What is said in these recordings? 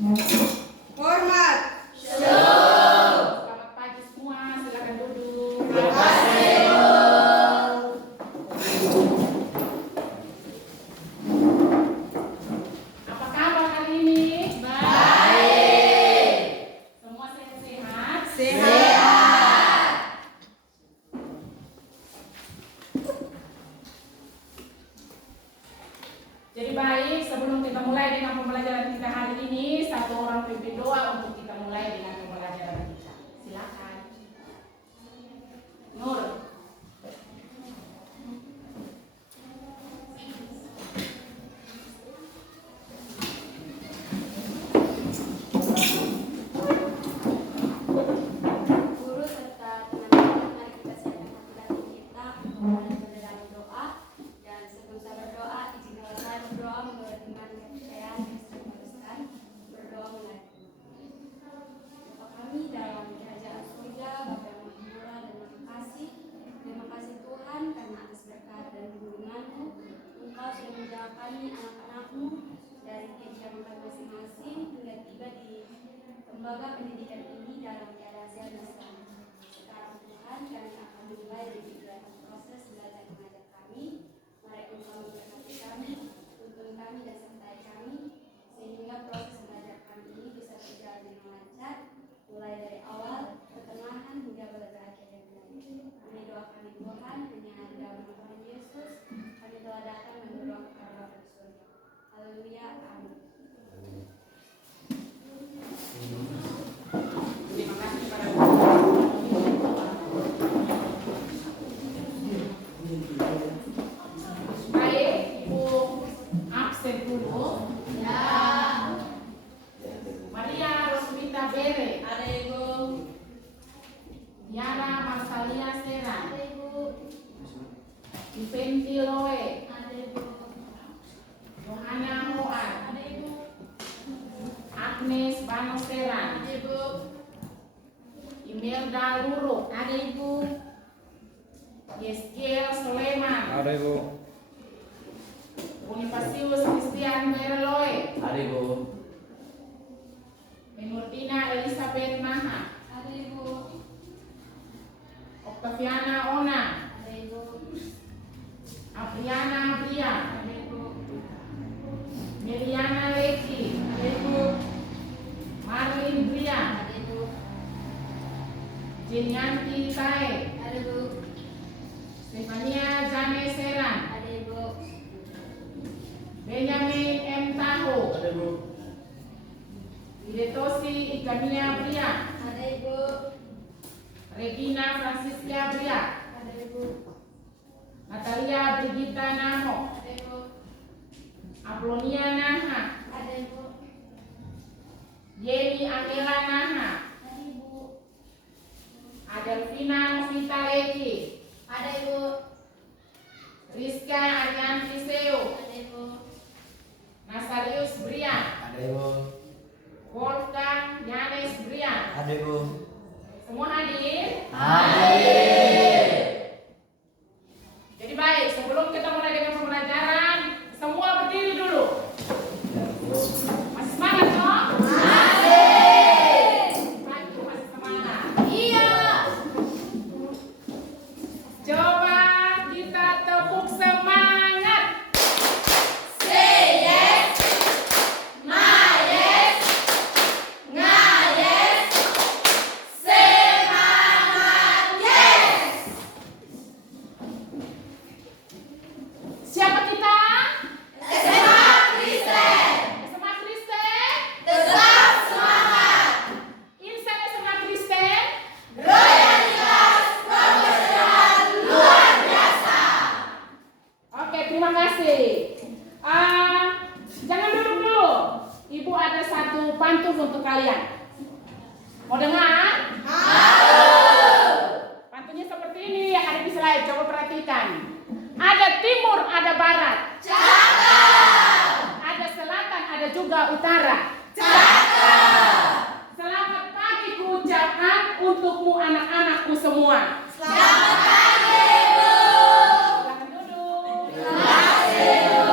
Hormat. Selamat pagi semua, silakan duduk. Apa kabar hari ini? Baik. Semua sehat-sehat? Sehat. Jadi baik, sebelum kita mulai dengan pembelajaran kita hari ini, satu orang pimpin doa untuk kita mulai dengan pembelajaran kita. Silakan. Nur. Guru serta teman-teman, mari kita siapkan hati kita untuk mulai dalam doa. Dan sebelum saya berdoa, izinkanlah saya berdoa menurut iman dan kepercayaan yang saya teruskan. Berdoa mulai. Bapa kami dalam kerajaan surga, Bapa yang maha murah dan maha kasih. Terima kasih Tuhan karena atas berkat dan bimbingan-Mu, Engkau sudah menjaga kami anak-anak-Mu dari kehidupan kami masing-masing hingga tiba di lembaga pendidikan ini dalam keadaan sehat dan selamat. Sekarang Tuhan, kami akan mulai dari proses belajar mengajar kami. Mari Engkau memberkati kami, tuntun kami dan sertai kami, sehingga proses belajar kami ini bisa berjalan dengan lancar, mulai dari awal, pertengahan hingga pada akhir yang baik. Kami doa kami Tuhan, hanya di dalam nama Tuhan Yesus, kami telah datang dan berdoa kepada Bapa di surga. Haleluya, amin. Terima kasih kepada Baik, Ibu absen dulu. Ya. Maria Roswita Bere. Ada Ibu. Yara Marsalia Sera. Ada Ibu. Iventi Loe. Ada Ibu. Yohana Moan. Ada Ibu. Agnes Banosera. Ada Ibu. Imelda Luro. Ada Ibu. Yesgiel Soleman. Ada Ibu. Bonifasius Christian Merloe. Ada Ibu. Menurdina Elizabeth Maha. Ada Ibu. Octaviana Ona. Ada Ibu. Apriana Bria. Ada Ibu. Meliana Leki. Ada Ibu. Marlin Bria. Ada Ibu. Jenyanti Tae. Ada Ibu. Stefania Jane Seran. Ada Ibu. Benjamin M. Taho. Ada Ibu. Idetosi Ikamia Bria. Ada Ibu. Regina Francisca Bria. Ada Ibu. Natalia Brigita Namo. Ada Ibu. Aplonia Naha. Ada Ibu. Yeni Angela Naha. Ada Ibu. Adelvina Novita Leki. Ada Ibu. Rizka Arianti Seo. Ada Ibu. Nasarius Bria. Ada Ibu. Wolfgang Yanes Bria. Ada Ibu. Semua hadir? Hadir. Jadi baik, sebelum kita mulai dengan pembelajaran, semua berdiri dulu. Masih semangat toh? Pagi masih semangat. Iya. Coba kita tepuk semangat. Say yes. My yes. Nga yes. Semangat yes. Siapa kita? SMA Kristen. SMA Kristen. Tetap semangat. Insan SMA Kristen. Loyalitas profesional luar biasa. Oke, terima kasih. Jangan duduk dulu. Ibu ada satu pantun untuk kalian. Mau dengar? Pantunnya seperti ini yang ada di slide. Coba perhatikan. Ada timur, ada barat. Cakep. Ada selatan, ada juga utara. Cakep. Selamat pagi kuucapkan untukmu anak-anakku semua. Selamat pagi, Bu. Silakan duduk. Terima kasih, Bu.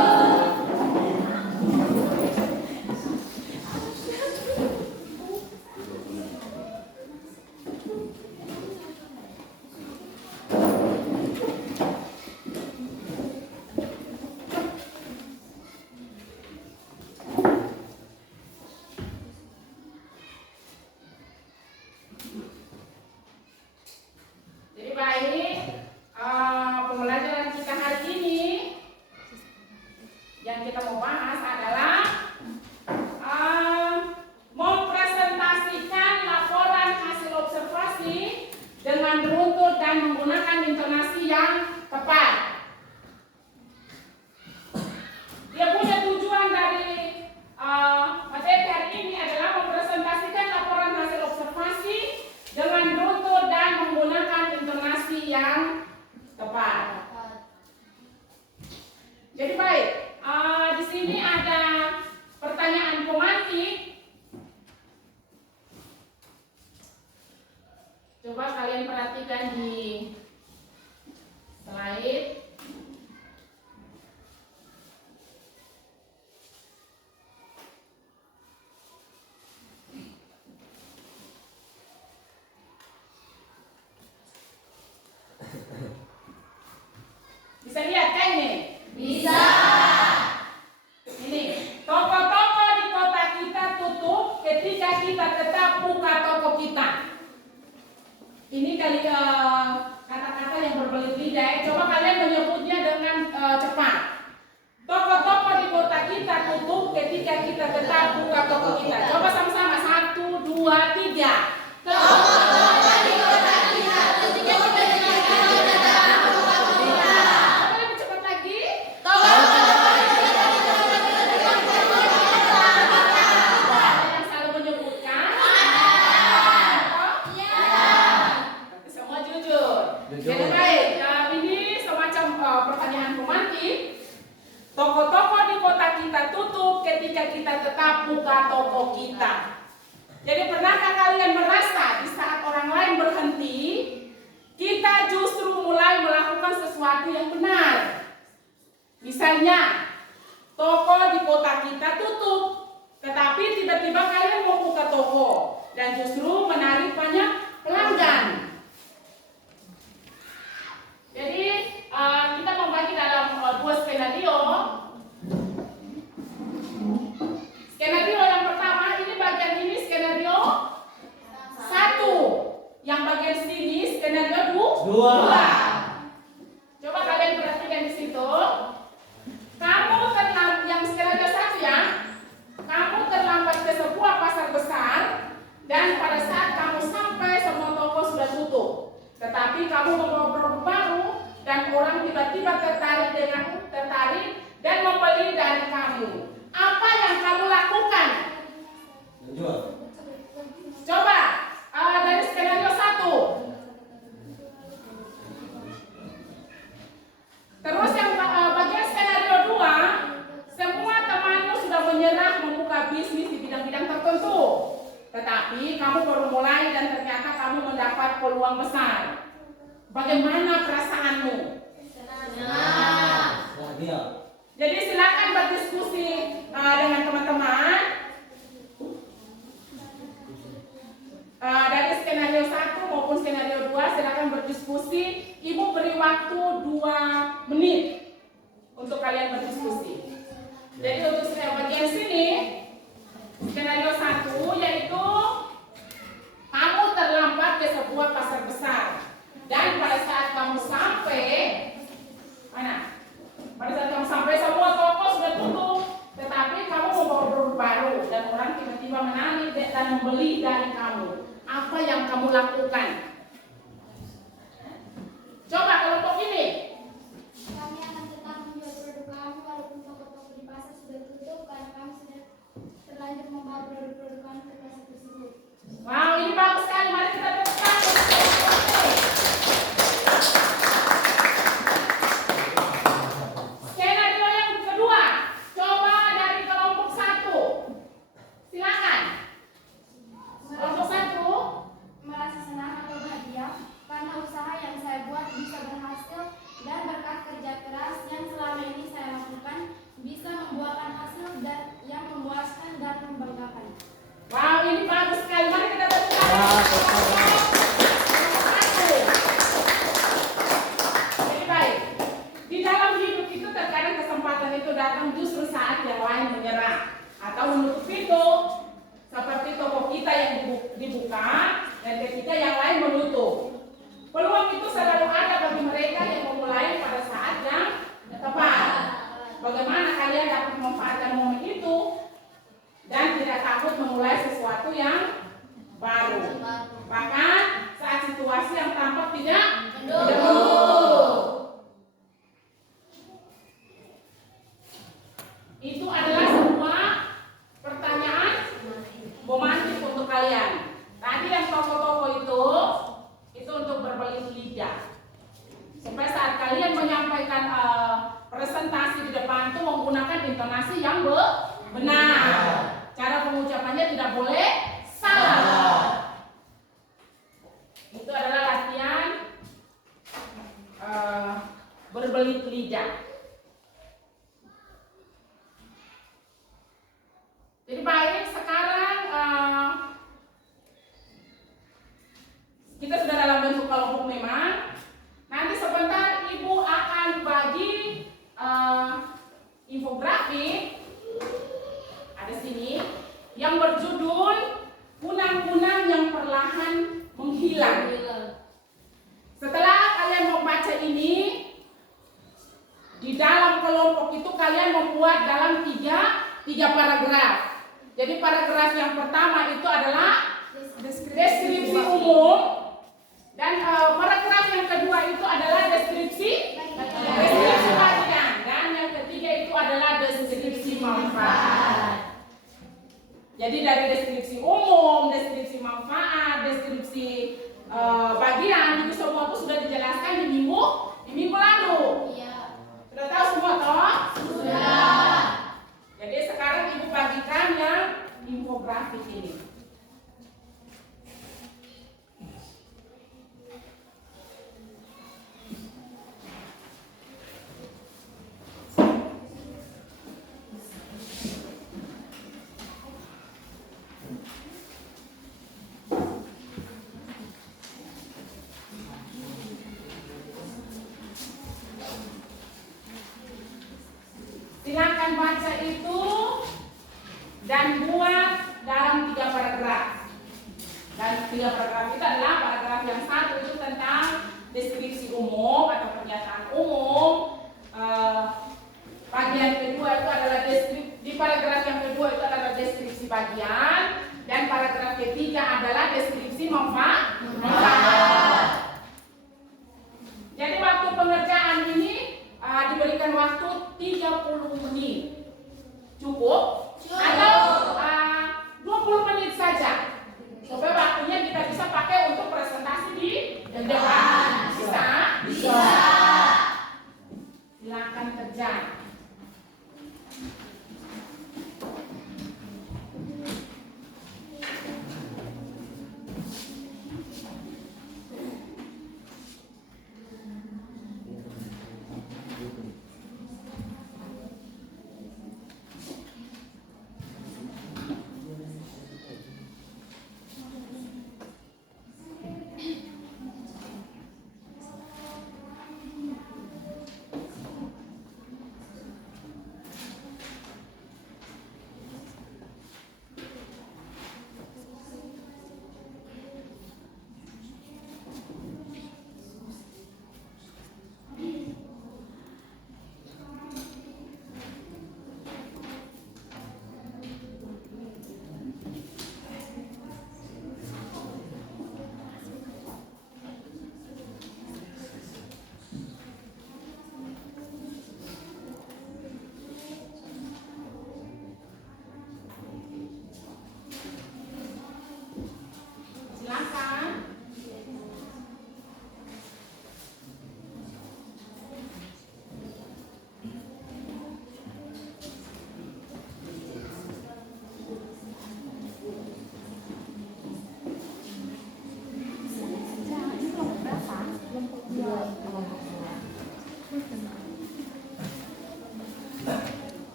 perhatikan di slide. Bisa lihat kan ini? Bisa. Ini, toko-toko di kota kita tutup ketika kita tetap buka toko kita. Ini kali kata-kata yang berbelit lidah. Coba kalian menyebutnya dengan cepat. Toko-toko di kota kita tutup ketika kita tetap buka toko kita. Coba sama-sama, 1, 2, 3. Toko-toko di kota kita tutup ketika kita tetap buka toko kita. Coba lebih cepat lagi. Toko-toko di kota kita tutup ketika kita tetap buka toko kita. Ada yang selalu menyebutkan? Iya. Semua jujur. Jadi baik, ini semacam pertanyaan romantik. Toko-toko di kota kita tutup ketika kita tetap buka toko kita. Jadi pernahkah kalian merasa di saat orang lain berhenti, kita justru mulai melakukan sesuatu yang benar? Misalnya, toko di kota kita tutup, tetapi tiba-tiba kalian mau buka toko dan justru menarik banyak pelanggan. Jadi kita membagi dalam 2 skenario. Skenario yang pertama, ini bagian ini skenario 1. Yang bagian sini skenario 2. Coba kalian perhatikan di situ. Kamu terlambat, yang skenario 1 ya. Kamu terlambat ke sebuah pasar besar dan pada saat kamu sampai semua toko sudah tutup. Tetapi kamu membawa produk baru dan orang tiba-tiba tertarik dan membeli dari kamu. Apa yang kamu lakukan? Coba dari skenario 1. Terus yang bagian skenario 2, semua temanmu sudah menyerah membuka bisnis di bidang-bidang tertentu. Tetapi kamu baru mulai dan ternyata kamu mendapat peluang besar. Bagaimana perasaanmu? Senang. Jadi silakan berdiskusi dengan teman-teman. Dari skenario 1 maupun skenario 2 silakan berdiskusi. Ibu beri waktu 2 menit untuk kalian berdiskusi. Jadi untuk bagian sini skenario 1 yaitu kamu terlambat ke sebuah pasar besar dan pada saat kamu sampai pada saat kamu sampai semua toko sudah tutup, tetapi kamu membawa produk baru dan orang tiba-tiba menarik dan membeli dari kamu. Apa yang kamu lakukan? Coba kelompok ini. Kami akan tetap menjual produk kami walaupun toko-toko di pasar sudah tutup karena kami sudah terlanjur membawa produk-produk kami ke pasar tersebut. Wow, ini bagus sekali. Mari kita tepuk tangan. Skenario yang kedua, coba dari kelompok 1. Silakan. Kelompok 1. Merasa senang atau bahagia karena usaha yang saya buat bisa berhasil dan berkat kerja keras yang selama ini saya lakukan bisa membuahkan hasil dan yang memuaskan dan membanggakan. Wow, ini bagus sekali. Mari kita tepuk tangan. Jadi baik. Di dalam hidup itu terkadang kesempatan itu datang justru saat yang lain menyerah atau menutup pintu. Seperti toko kita yang dibuka dan ketika yang lain menutup. Peluang itu selalu ada bagi mereka yang memulai pada saat yang tepat. Bagaimana kalian dapat memanfaatkan momen itu dan tidak takut memulai sesuatu yang baru. Bahkan saat situasi yang tampak tidak mendukung. Itu adalah sebuah pertanyaan romantis untuk kalian. Tadi yang toko-toko itu untuk berbelit lidah. Supaya saat kalian menyampaikan presentasi di depan itu menggunakan intonasi yang benar. Cara pengucapannya tidak boleh salah. Itu adalah latihan kunang-kunang yang perlahan menghilang. Setelah kalian membaca ini, di dalam kelompok itu kalian membuat dalam tiga paragraf. Jadi paragraf yang pertama itu adalah deskripsi umum, dan paragraf yang kedua itu adalah deskripsi bagian, dan yang ketiga itu adalah deskripsi manfaat. Jadi dari deskripsi umum, deskripsi manfaat, deskripsi bagian itu semua itu sudah dijelaskan di minggu lalu. Sudah tahu semua toh? Sudah. Jadi sekarang ibu bagikan yang infografik ini. Silakan baca itu dan buat dalam 3 paragraf. Dan 3 paragraf itu adalah paragraf yang satu itu tentang deskripsi umum atau pernyataan umum. Bagian kedua itu adalah di paragraf yang kedua itu adalah deskripsi bagian, dan paragraf ketiga adalah deskripsi manfaat. Jadi waktu pengerjaan ini diberikan waktu 30 menit. Cukup? Atau 20 menit saja? Supaya waktunya kita bisa pakai untuk presentasi di depan. Bisa? Bisa. Silakan kerja.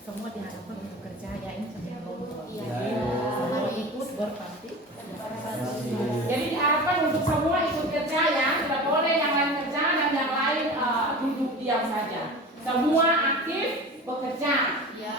Semua diharapkan untuk kerja ya, ini sampai kelompok. Semua ikut berparti. Jadi diharapkan untuk semua ikut kerja ya, tidak boleh yang lain kerja dan yang lain duduk diam saja. Semua aktif bekerja. Ya.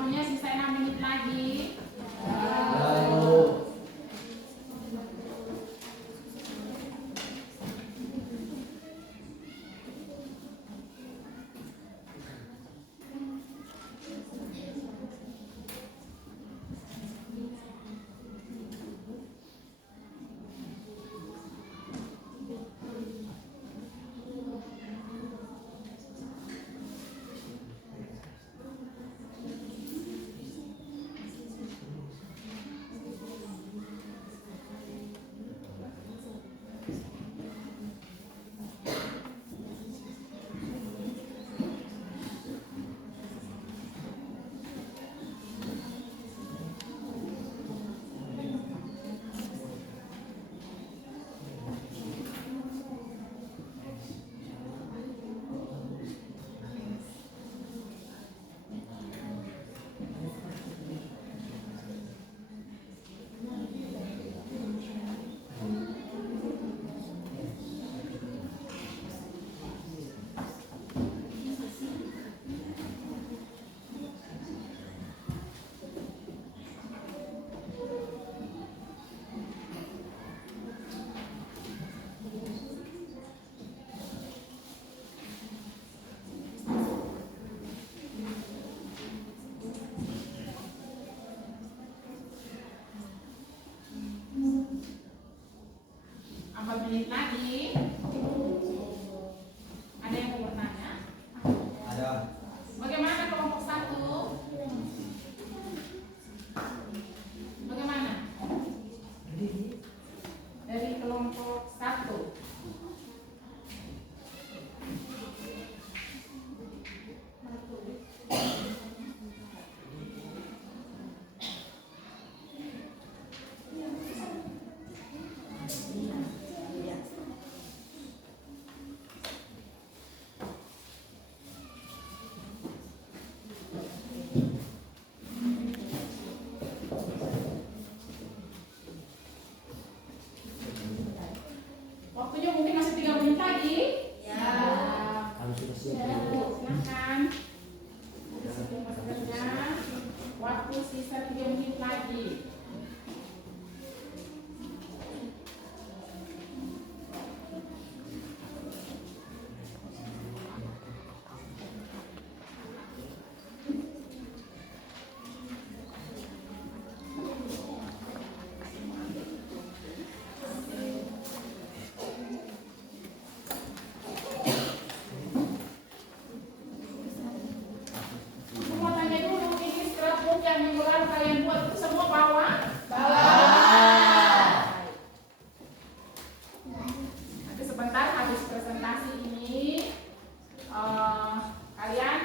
waktunya sisa 6 menit lagi. Menit lagi. Ada yang mau bertanya? Ada. Bagaimana kelompok 1? Bagaimana? Dari kelompok 1. Waktunya mungkin masih 3 menit lagi. Ya. Silakan. Waktu sisa 3 menit lagi. Semua tanya dulu, ini scrapbook yang minggu lalu kalian buat itu semua bawa? Nanti sebentar habis presentasi ini kalian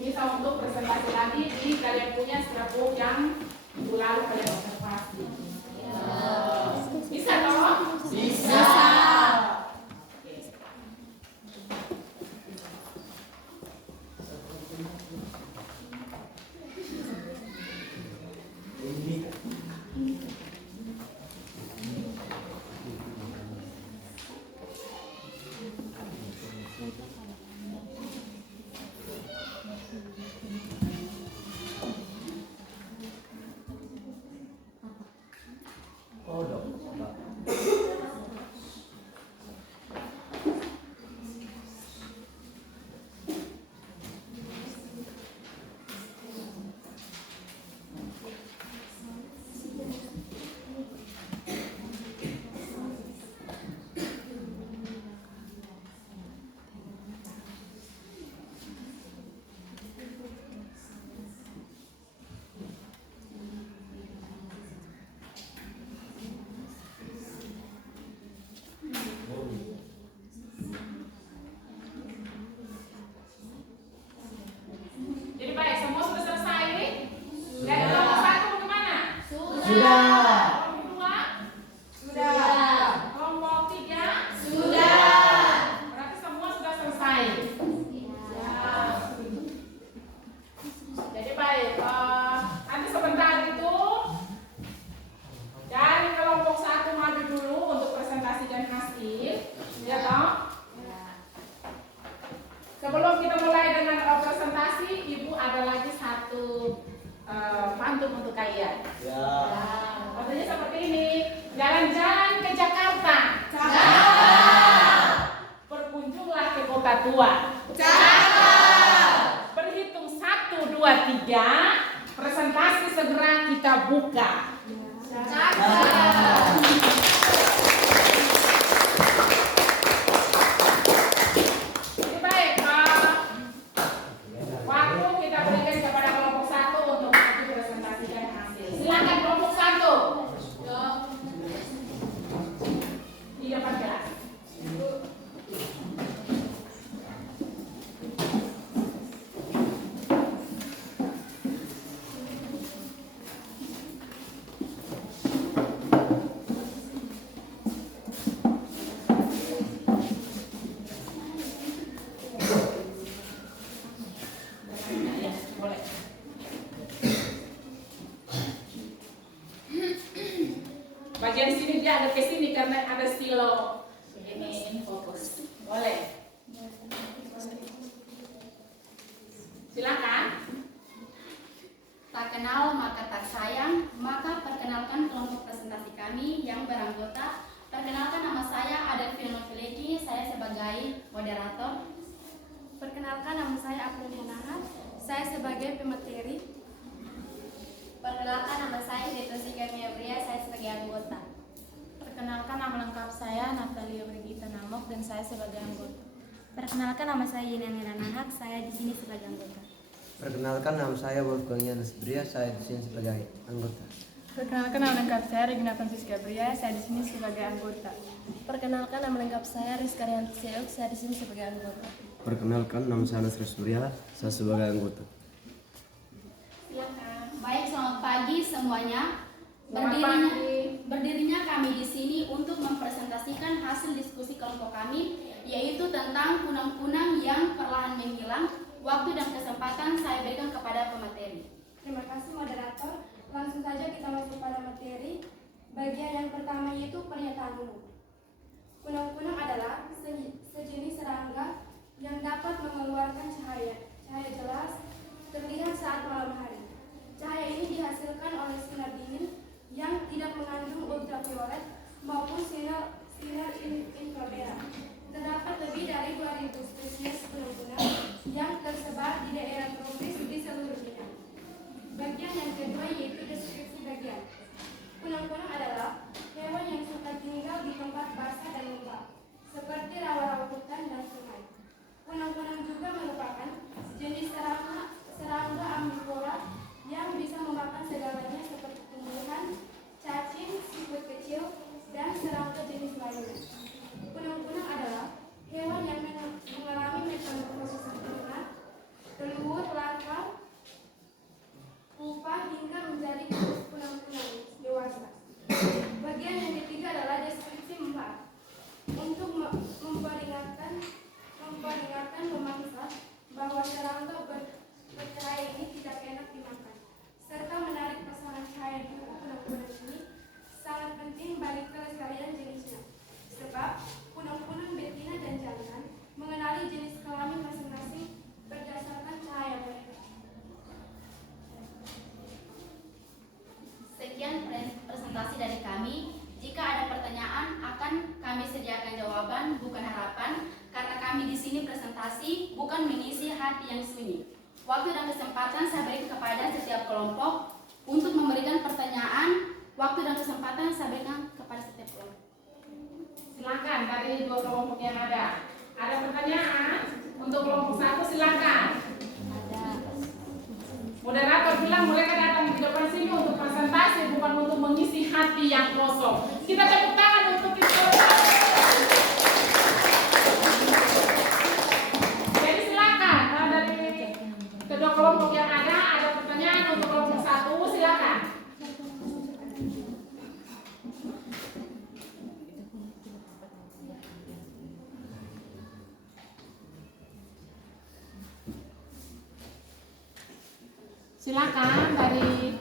bisa untuk presentasi lagi di kalian punya scrapbook yang minggu lalu kalian observasi. Bisa toh? Bisa. Oh, dong. Jadi baik, semua sudah selesai ini? Dari kelompok 1 bagaimana? Sudah. Kelompok 2? Kelompok 3? Berarti semua sudah selesai. Jadi baik, nanti sebentar itu dari kelompok 1 maju dulu untuk presentasikan hasil, ya toh? Sebelum kita mulai dengan presentasi, Ibu ada lagi satu pantun untuk kalian. Ya. Contohnya seperti ini. Jalan-jalan ke Jakarta. Berkunjunglah ke kota tua. Berhitung 1, 2, 3. Presentasi segera kita buka. Oke, baik. Waktu kita berikan kepada kelompok 1 untuk presentasikan hasil. Silakan kelompok 1. Di depan kelas. Ya, boleh. Bagian sini dia agak ke sini karena ada stilo. Ini fokus. Boleh. Silakan. Tak kenal maka tak sayang, maka perkenalkan kelompok presentasi kami yang beranggota. Perkenalkan, nama saya Aden Filenovileji, saya sebagai moderator. Perkenalkan, nama saya April Hanahan, saya sebagai pemateri. Perkenalkan, nama saya Detosika Miabria, saya sebagai anggota. Perkenalkan, nama lengkap saya Natalia Brigita Namok dan saya sebagai anggota. Perkenalkan, nama saya Yena Nahak, saya di sini sebagai anggota. Perkenalkan, nama saya Wolfgang Yanus Bria, saya di sini sebagai anggota. Perkenalkan, nama lengkap saya Regina Francisca Bria, saya di sini sebagai anggota. Perkenalkan, nama lengkap saya Rizka Rianti Seok, saya di sini sebagai anggota. Perkenalkan, nama saya Nasri Surya, saya sebagai anggota. Silakan. Baik, selamat pagi semuanya. Selamat Berdirinya kami di sini untuk mempresentasikan hasil diskusi kelompok kami, yaitu tentang kunang-kunang yang perlahan menghilang. Waktu dan kesempatan saya berikan kepada pemateri. Terima kasih moderator. Langsung saja kita masuk pada materi. Bagian yang pertama yaitu pernyataan umum. Kunang-kunang adalah sejenis serangga yang dapat mengeluarkan cahaya jelas terlihat saat malam hari. Cahaya ini dihasilkan oleh sinar dingin yang tidak mengandung ultraviolet maupun sinar inframerah. Terdapat lebih dari 2000 spesies kunang-kunang yang tersebar di daerah tropis di seluruh dunia. Bagian yang kedua yaitu deskripsi bagian. Kunang-kunang adalah hewan yang suka tinggal di tempat basah dan lembab, seperti rawa-rawa hutan dan sungai. Kunang-kunang juga merupakan jenis serangga ambivora yang bisa memakan segalanya seperti tumbuhan, cacing, siput kecil, dan serangga jenis lainnya. Kunang-kunang adalah hewan yang mengalami metamorfosis sempurna, telur, larva, pupa hingga menjadi kunang-kunang dewasa. Bagian yang ketiga adalah deskripsi 4. Untuk memperingatkan pemangsa bahwa serangga bercahaya ini tidak enak dimakan, serta menarik pasangan cahaya di tubuh kunang-kunang ini sangat penting bagi kelestarian jenisnya. Sebab kunang-kunang betina dan jantan mengenali jenis kelamin masing-masing berdasarkan cahaya mereka. Sekian presentasi dari kami. Jika ada pertanyaan, akan kami sediakan jawaban, bukan harapan, karena kami di sini presentasi, bukan mengisi hati yang sunyi. Waktu dan kesempatan saya berikan kepada setiap kelompok untuk memberikan pertanyaan. Waktu dan kesempatan saya berikan kepada setiap kelompok. Silakan dari 2 kelompok yang ada. Ada pertanyaan untuk kelompok 1, silakan. Moderator bilang mereka datang di depan sini untuk presentasi, bukan untuk mengisi hati yang kosong. Kita tepuk tangan untuk itu. Jadi silakan dari kedua kelompok yang ada pertanyaan untuk kelompok 1, silakan. Silakan dari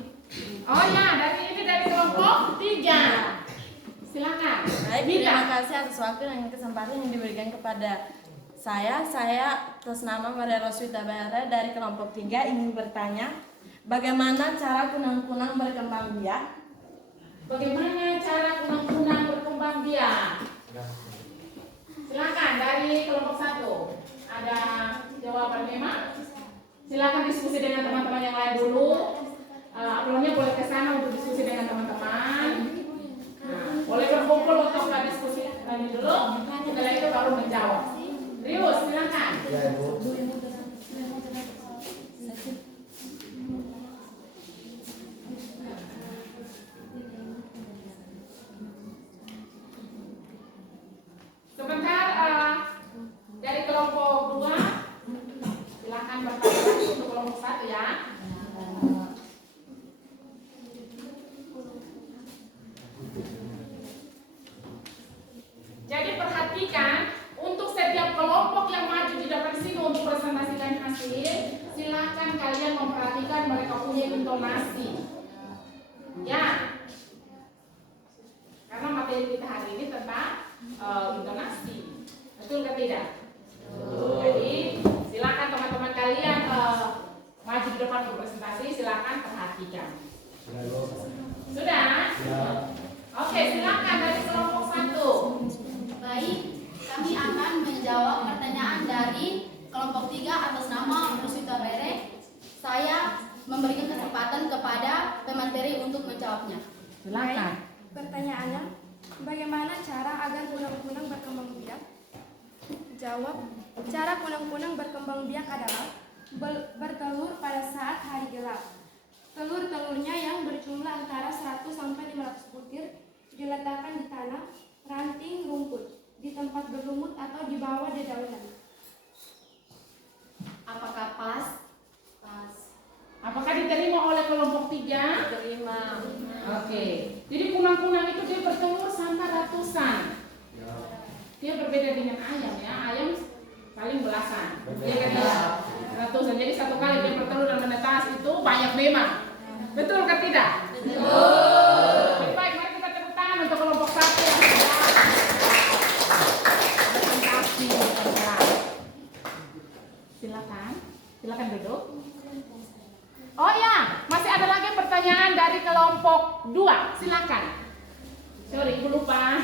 kelompok 3. Silakan. Baik, terima kasih atas waktu dan kesempatan yang diberikan kepada saya. Saya atas nama Maria Roswita Bara dari kelompok 3 ingin bertanya, Bagaimana cara kunang-kunang berkembang biak? Bagaimana cara kunang-kunang berkembang biak? Silakan dari kelompok 1. Ada jawaban memang? Silakan diskusi dengan teman-teman yang lain dulu. Uploadnya boleh ke sana untuk diskusi dengan teman-teman. Nah, boleh berkumpul untuk diskusi ini dulu. Setelah itu baru menjawab. Rius, silakan. Ya, Ibu. Sebentar, dari kelompok 2 silakan bertanya untuk kelompok 1 ya. Jadi perhatikan untuk setiap kelompok yang maju di depan sini untuk presentasikan hasil, silakan kalian memperhatikan mereka punya intonasi. Ya. Karena materi kita hari ini tentang intonasi. Betul atau tidak? Jadi silakan teman-teman kalian maju di depan untuk presentasi, silakan perhatikan. Sudah? Oke, silakan dari kelompok 1. Baik, kami akan menjawab pertanyaan dari kelompok 3 atas nama Rusita Bere. Saya memberikan kesempatan kepada pemateri untuk menjawabnya. Silakan. Pertanyaannya, bagaimana cara agar kunang-kunang berkembang biak? Jawab, cara kunang-kunang berkembang biak adalah bertelur pada saat hari gelap. Telur-telurnya yang berjumlah antara 100 sampai 500 butir diletakkan di tanah, ranting rumput, di tempat berlumut atau di bawah dedaunan. Apakah pas? Pas. Apakah diterima oleh kelompok 3? Terima. Oke. Jadi kunang-kunang itu dia bertelur sampai ratusan. Dia berbeda dengan ayam ya. Ayam paling belasan. Dia kan ratusan. Jadi satu kali dia bertelur dan menetas itu banyak memang. Betul kan tidak? Betul. Baik, mari kita tepuk tangan untuk kelompok 1 yang presentasi. Silakan duduk. Oh ya, masih ada lagi pertanyaan dari kelompok 2. Silakan. Sorry, ibu lupa.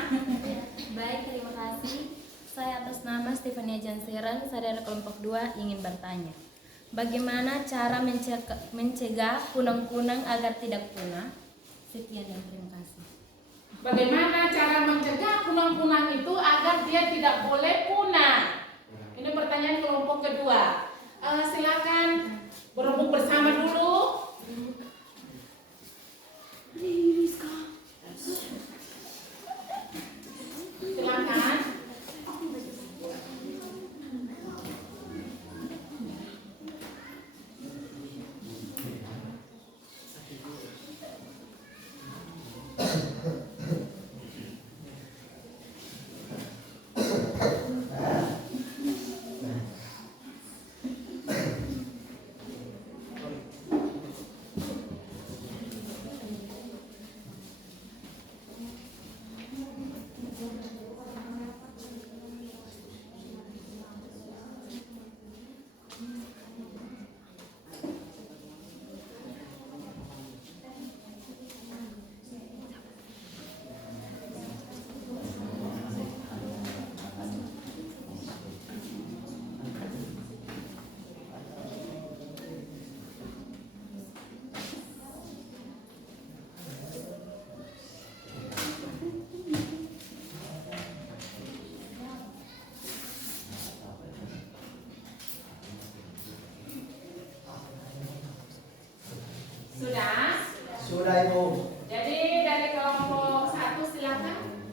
Baik, terima kasih. Saya atas nama Stefania Jansiran, saya dari kelompok 2 ingin bertanya. Bagaimana cara mencegah kunang-kunang agar tidak punah? Sekian dan terima kasih. Bagaimana cara mencegah kunang-kunang itu agar dia tidak boleh punah? Ini pertanyaan kelompok kedua. Silakan berembuk bersama dulu. Silakan. Sudah? Sudah, Ibu. Jadi dari kelompok 1 silakan.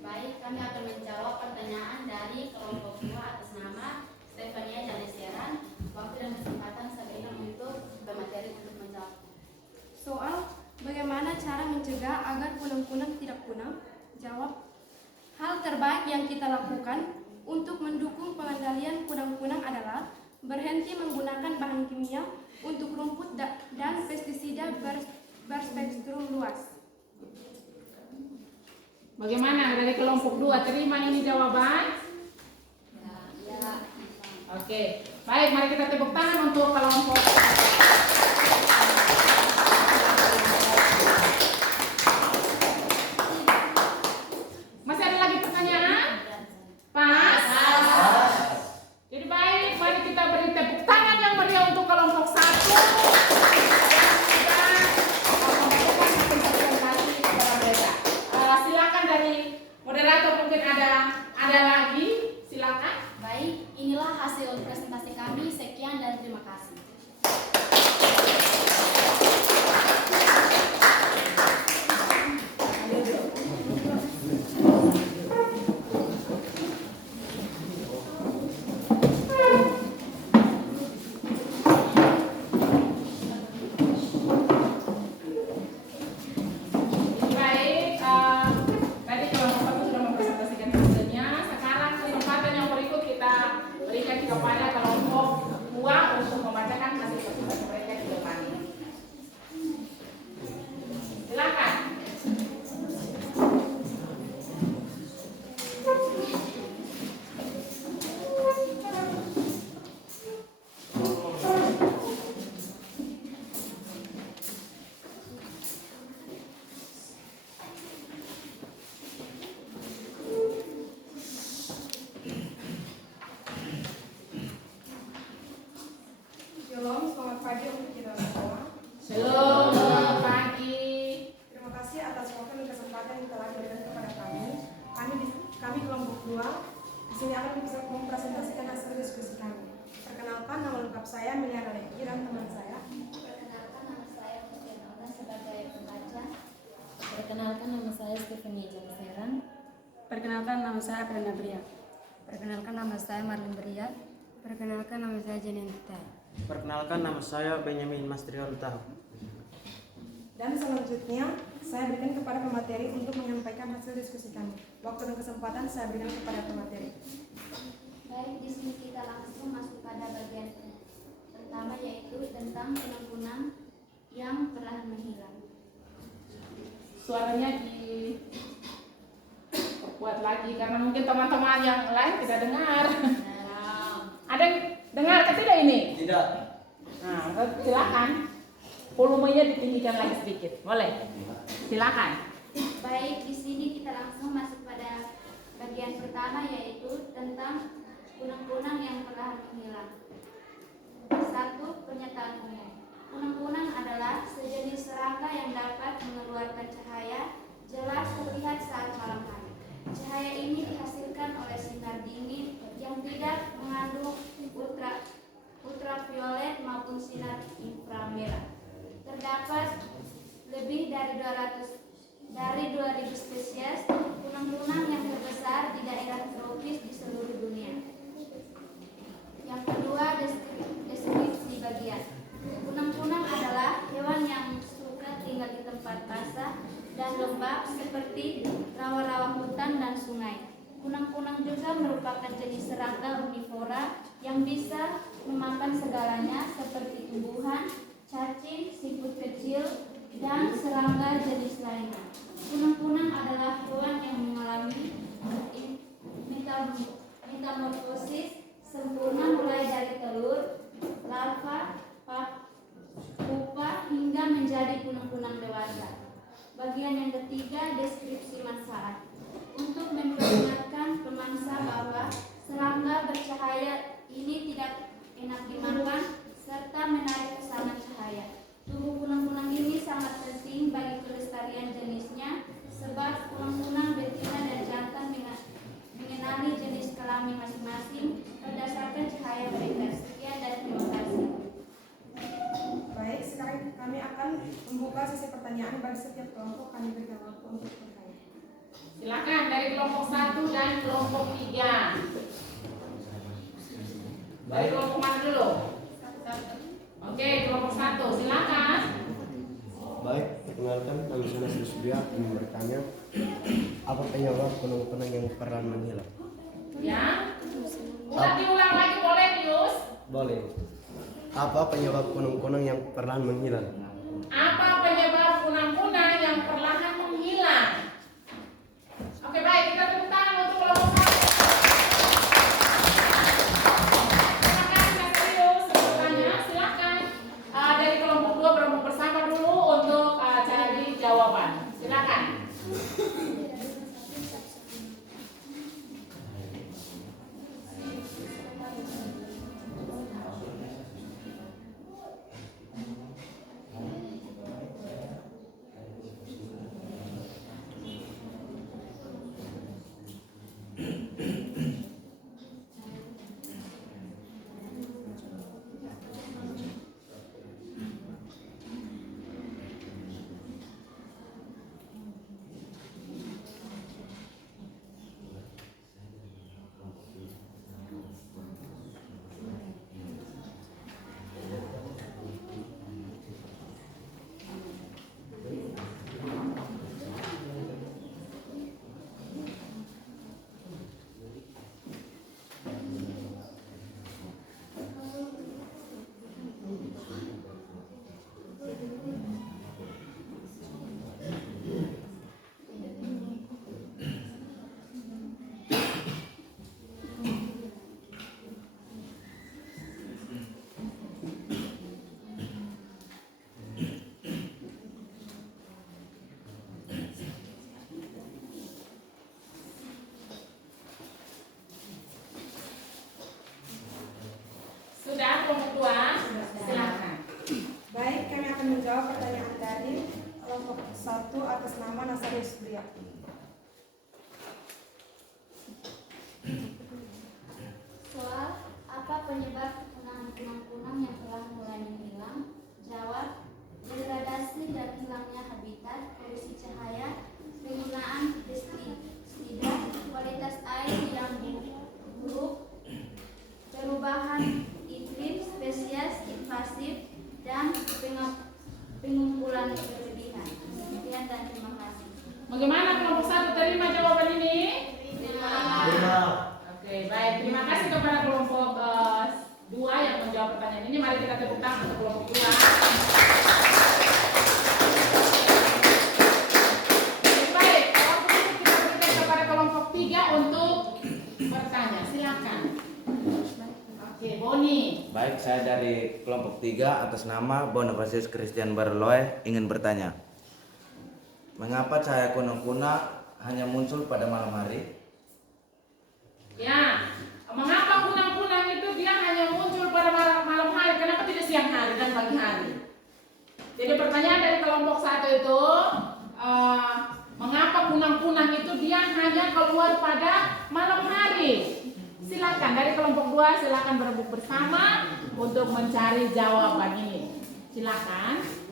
Baik, kami akan menjawab pertanyaan dari kelompok 2 atas nama Stefania Janesiran. Waktu dan kesempatan saya berikan untuk pemateri untuk menjawab. Soal bagaimana cara mencegah agar kunang-kunang tidak punah? Jawab, hal terbaik yang kita lakukan untuk mendukung pengendalian kunang-kunang adalah berhenti menggunakan bahan kimia untuk rumput dan pestisida berspektrum luas. Bagaimana dari kelompok 2 terima ini jawaban? Ya. Oke. Baik, mari kita tepuk tangan untuk kelompok sini akan mempresentasikan hasil diskusi kami. Perkenalkan, nama lengkap saya Miliana Leki dan teman saya. Perkenalkan, nama saya Fitriana sebagai pembaca. Perkenalkan, nama saya Stephanie Janseran. Perkenalkan, nama saya Aprenda Bria. Perkenalkan, nama saya Marlin Bria. Perkenalkan, nama saya Janenta. Perkenalkan, nama saya Benyamin Mastrial Tahu. Dan selanjutnya, saya berikan kepada pemateri untuk menyampaikan hasil diskusi kami. Waktu dan kesempatan saya berikan kepada pemateri. Baik, di sini kita langsung masuk pada bagian pertama, yaitu tentang kunang-kunang yang perlahan menghilang. Suaranya buat lagi karena mungkin teman-teman yang lain tidak dengar. Ada yang dengar tidak ini? Tidak. Nah, silakan. Volumenya ditinggikan lagi sedikit. Boleh? Silakan. Baik, di sini kita langsung masuk pada bagian pertama, yaitu tentang kunang-kunang yang perlahan menghilang. 1. Pernyataan umum. Kunang-kunang adalah sejenis serangga yang dapat mengeluarkan cahaya jelas terlihat saat malam hari. Cahaya ini dihasilkan oleh sinar dingin yang tidak mengandung ultraviolet maupun sinar inframerah. Terdapat lebih dari 2000 spesies kunang-kunang yang terbesar di daerah tropis di seluruh dunia. Yang kedua, deskripsi bagian. Kunang-kunang adalah hewan yang suka tinggal di tempat basah dan lembab seperti rawa-rawa hutan dan sungai. Kunang-kunang juga merupakan jenis serangga omnivora yang bisa memakan segalanya seperti tumbuhan, cacing, siput kecil, dan serangga jenis lainnya. Kunang-kunang adalah hewan yang mengalami metamorfosis sempurna mulai dari telur, larva, pupa hingga menjadi kunang-kunang dewasa. Bagian yang ketiga, deskripsi manfaat. Untuk memperingatkan pemangsa bahwa serangga bercahaya ini tidak enak dimakan serta menarik pesanan cahaya. Tubuh kunang-kunang ini sangat penting bagi kelestarian jenisnya sebab kunang-kunang betina dan jantan mengenali jenis kelamin masing-masing berdasarkan cahaya mereka. Sekian dan terima kasih. Baik, sekarang kami akan membuka sesi pertanyaan bagi setiap kelompok. Kami berikan waktu untuk bertanya. Silakan dari kelompok 1 dan kelompok 3. Dari kelompok mana dulu? Oke, kelompok 1, silakan. Baik, perkenalkan, nama saya Nasir Subia. Ingin bertanya, apa penyebab kunang-kunang yang perlahan menghilang? Ya, diulang lagi boleh, Pius? Boleh. Apa penyebab kunang-kunang yang perlahan menghilang? Apa penyebab kunang-kunang yang perlahan menghilang? Oke, baik, kita tepuk tangan untuk kelompok 1. Silakan, Kak Pius, bertanya, silakan. Dari kelompok 2 berembuk bersama dulu untuk cari jawaban. Silakan. Sudah kelompok 2, silakan. Baik, kami akan menjawab pertanyaan dari kelompok 1 atas nama Nasir Subia. penyebab kepunahan kunang-kunang yang telah mulai menghilang. Jawab, degradasi dan hilangnya habitat, polusi cahaya, penggunaan pestisida, kualitas air yang buruk, perubahan iklim, spesies invasif, dan pengumpulan berlebihan. Sekian dan terima kasih. Bagaimana kelompok 1 terima jawaban ini? Terima. Oke, baik. Terima kasih kepada kelompok 2 yang menjawab pertanyaan ini. Mari kita tepuk tangan untuk kelompok 2. Baik, kalau begitu kita berikan kepada kelompok 3 untuk bertanya. Silakan. Oke, Boni. Baik, saya dari kelompok 3 atas nama Bonavasius Christian Barloy ingin bertanya. Mengapa cahaya kunang-kunang hanya muncul pada malam hari? Ya, mengapa kunang-kunang itu dia hanya muncul pada malam hari? Kenapa tidak siang hari dan pagi hari? Jadi pertanyaan dari kelompok 1 itu, mengapa kunang-kunang itu dia hanya keluar pada malam hari? Silakan dari kelompok 2 silakan berebut bersama untuk mencari jawaban ini. Silakan.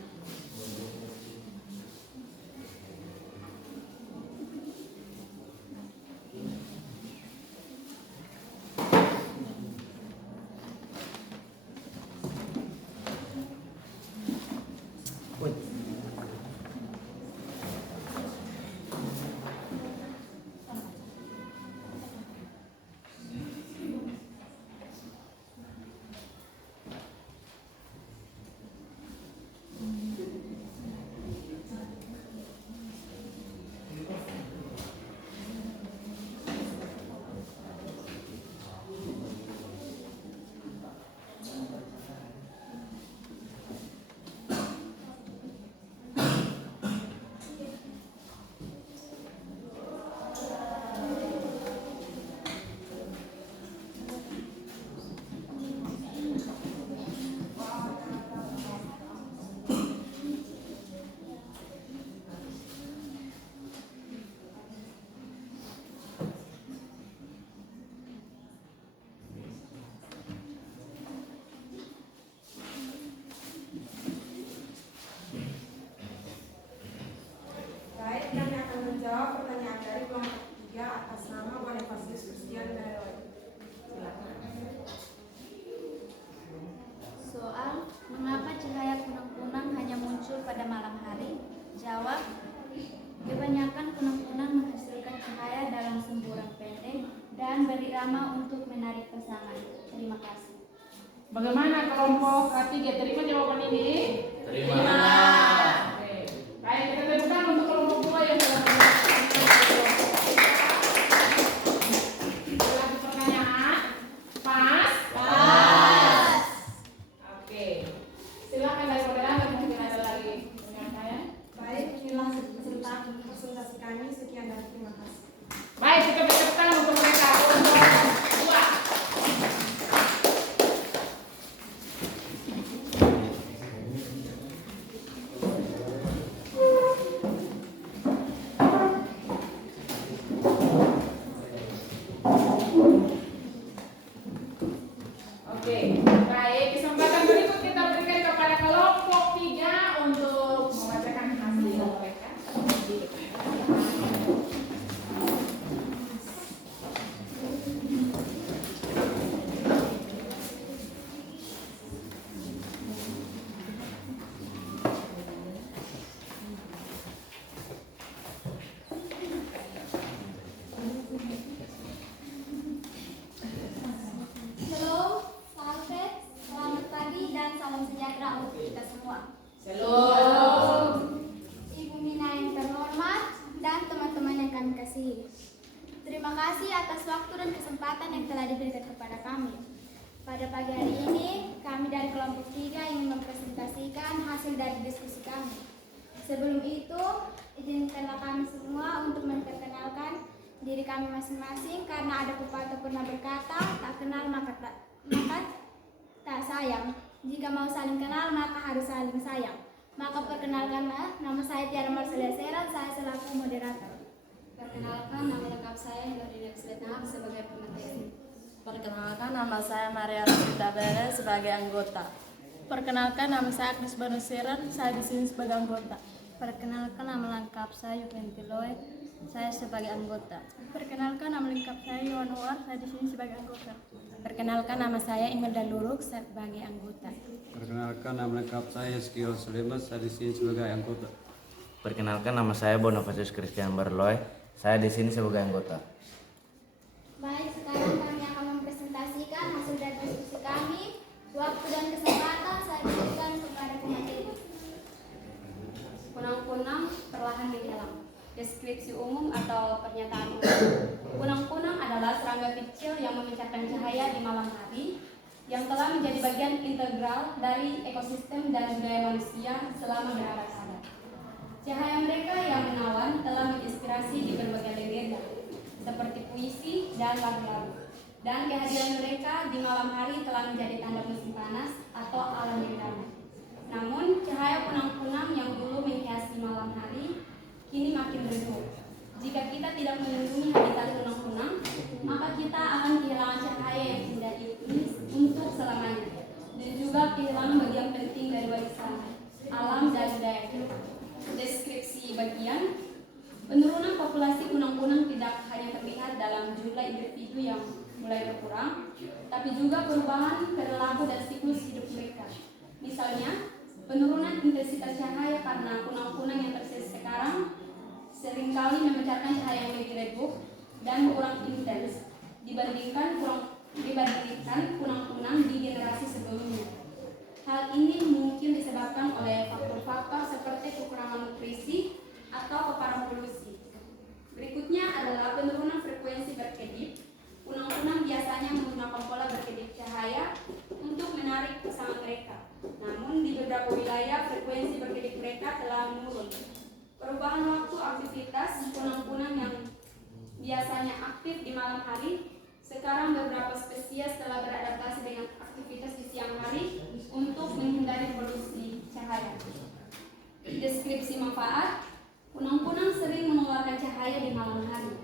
Baik, kami akan menjawab pertanyaan dari kelompok 3 atas nama Bonavasius Christian Barloy. Soal, mengapa cahaya kunang-kunang hanya muncul pada malam hari? Jawab, kebanyakan kunang-kunang menghasilkan cahaya dalam semburan pendek dan berirama untuk menarik pasangan. Terima kasih. Bagaimana kelompok 3 terima jawaban ini? Terima. Oke. Baik, kita tepuk tangan untuk kelompok 2 yang telah menjawab pertanyaan. Pas? Pas. Oke. Silakan dari moderator, mungkin ada lagi penyampaian. Baik, inilah presentasi kami. Sekian dan terima kasih. Baik, kita tepuk tangan untuk mereka kelompok 2. Oke, baik. Kesempatan berikut kita berikan kepada kelompok 3 untuk membacakan hasil mereka. Halo, selamat pagi dan salam sejahtera untuk kita semua. Shalom. Ibu Mina yang terhormat dan teman-teman yang kami kasihi. Terima kasih atas waktu dan kesempatan yang telah diberikan kepada kami. Pada pagi hari ini, kami dari kelompok 3 ingin mempresentasikan hasil dari diskusi kami. Sebelum itu, izinkanlah kami semua untuk memperkenalkan diri kami masing-masing karena ada pepatah pernah berkata, tak kenal maka tak sayang. Jika mau saling kenal maka harus saling sayang. Maka perkenalkanlah, nama saya Tiara Marcelia Seran, saya selaku moderator. Perkenalkan, nama lengkap saya Hilary Next Vietnam sebagai pemateri. Perkenalkan, nama saya Maria Rosita Bere sebagai anggota. Perkenalkan, nama saya Agnes Banusiran, saya di sini sebagai anggota. Perkenalkan, nama lengkap saya Yuventi Loe, saya sebagai anggota. Perkenalkan, nama lengkap saya Yohan War, saya di sini sebagai anggota. Perkenalkan, nama saya Imelda Luruk sebagai anggota. Perkenalkan, nama lengkap saya Eskil Suleman, saya di sini sebagai anggota. Perkenalkan, nama saya Bonavasius Christian Barloy, saya di sini sebagai anggota. Baik, sekarang kami akan mempresentasikan hasil dari diskusi kami. Waktu dan kesempatan saya berikan kepada pemateri. Kunang-kunang perlahan menghilang. Deskripsi umum atau pernyataan umum. Kunang-kunang adalah serangga kecil yang memancarkan cahaya di malam hari yang telah menjadi bagian integral dari ekosistem dan budaya manusia selama berabad-abad. Cahaya mereka yang menawan telah menginspirasi di berbagai legenda, seperti puisi dan lagu-lagu. Dan kehadiran mereka di malam hari telah menjadi tanda musim panas atau alam yang damai. Namun, cahaya kunang-kunang yang dulu menghiasi malam hari kini makin redup. Jika kita tidak melindungi habitat kunang-kunang, maka kita akan kehilangan cahaya yang indah ini untuk selamanya, dan juga kehilangan bagian penting dari warisan alam dan budaya kita. Deskripsi bagian penurunan populasi kunang-kunang tidak hanya terlihat dalam jumlah individu yang mulai berkurang, tapi juga perubahan perilaku dan siklus hidup mereka. Misalnya, penurunan intensitas cahaya karena kunang-kunang yang tersisa sekarang seringkali memancarkan cahaya yang lebih redup dan kurang intens dibandingkan kunang-kunang di generasi sebelumnya. Hal ini mungkin disebabkan oleh faktor-faktor seperti kekurangan nutrisi atau paparan polusi. Berikutnya adalah penurunan frekuensi berkedip. Kunang-kunang biasanya menggunakan pola berkedip cahaya untuk menarik pasangan mereka. Namun di beberapa wilayah frekuensi berkedip mereka telah menurun. Perubahan waktu aktivitas kunang-kunang yang biasanya aktif di malam hari, sekarang beberapa spesies telah beradaptasi dengan aktivitas di siang hari untuk menghindari polusi cahaya. Deskripsi manfaat, kunang-kunang sering mengeluarkan cahaya di malam hari.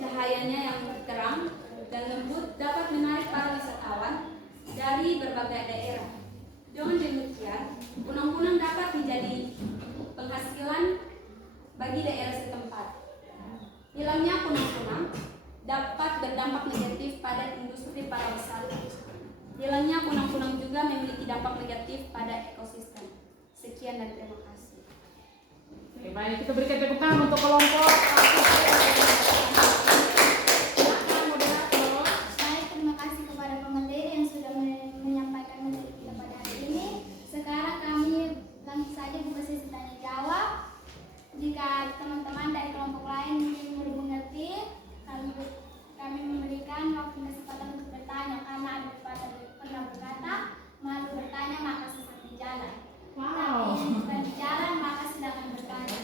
Cahayanya yang terang dan lembut dapat menarik para wisatawan dari berbagai daerah. Dengan demikian, kunang-kunang dapat menjadi penghasilan bagi daerah setempat. Hilangnya kunang-kunang dapat berdampak negatif pada industri pariwisata. Hilangnya kunang-kunang juga memiliki dampak negatif pada ekosistem. Sekian dan terima kasih. Oke, baik, kita berikan tepuk tangan untuk kelompok. Baik, terima kasih kepada pemateri yang sudah menyampaikan materi kita pada hari ini. Sekarang kami langsung saja buka sesi tanya jawab. Jika teman-teman dari kelompok lain ingin lebih mengerti, kami memberikan waktu kesempatan untuk bertanya karena ada pepatah pernah berkata, malu bertanya maka sesat di jalan. Tapi bukan di jalan maka silakan bertanya.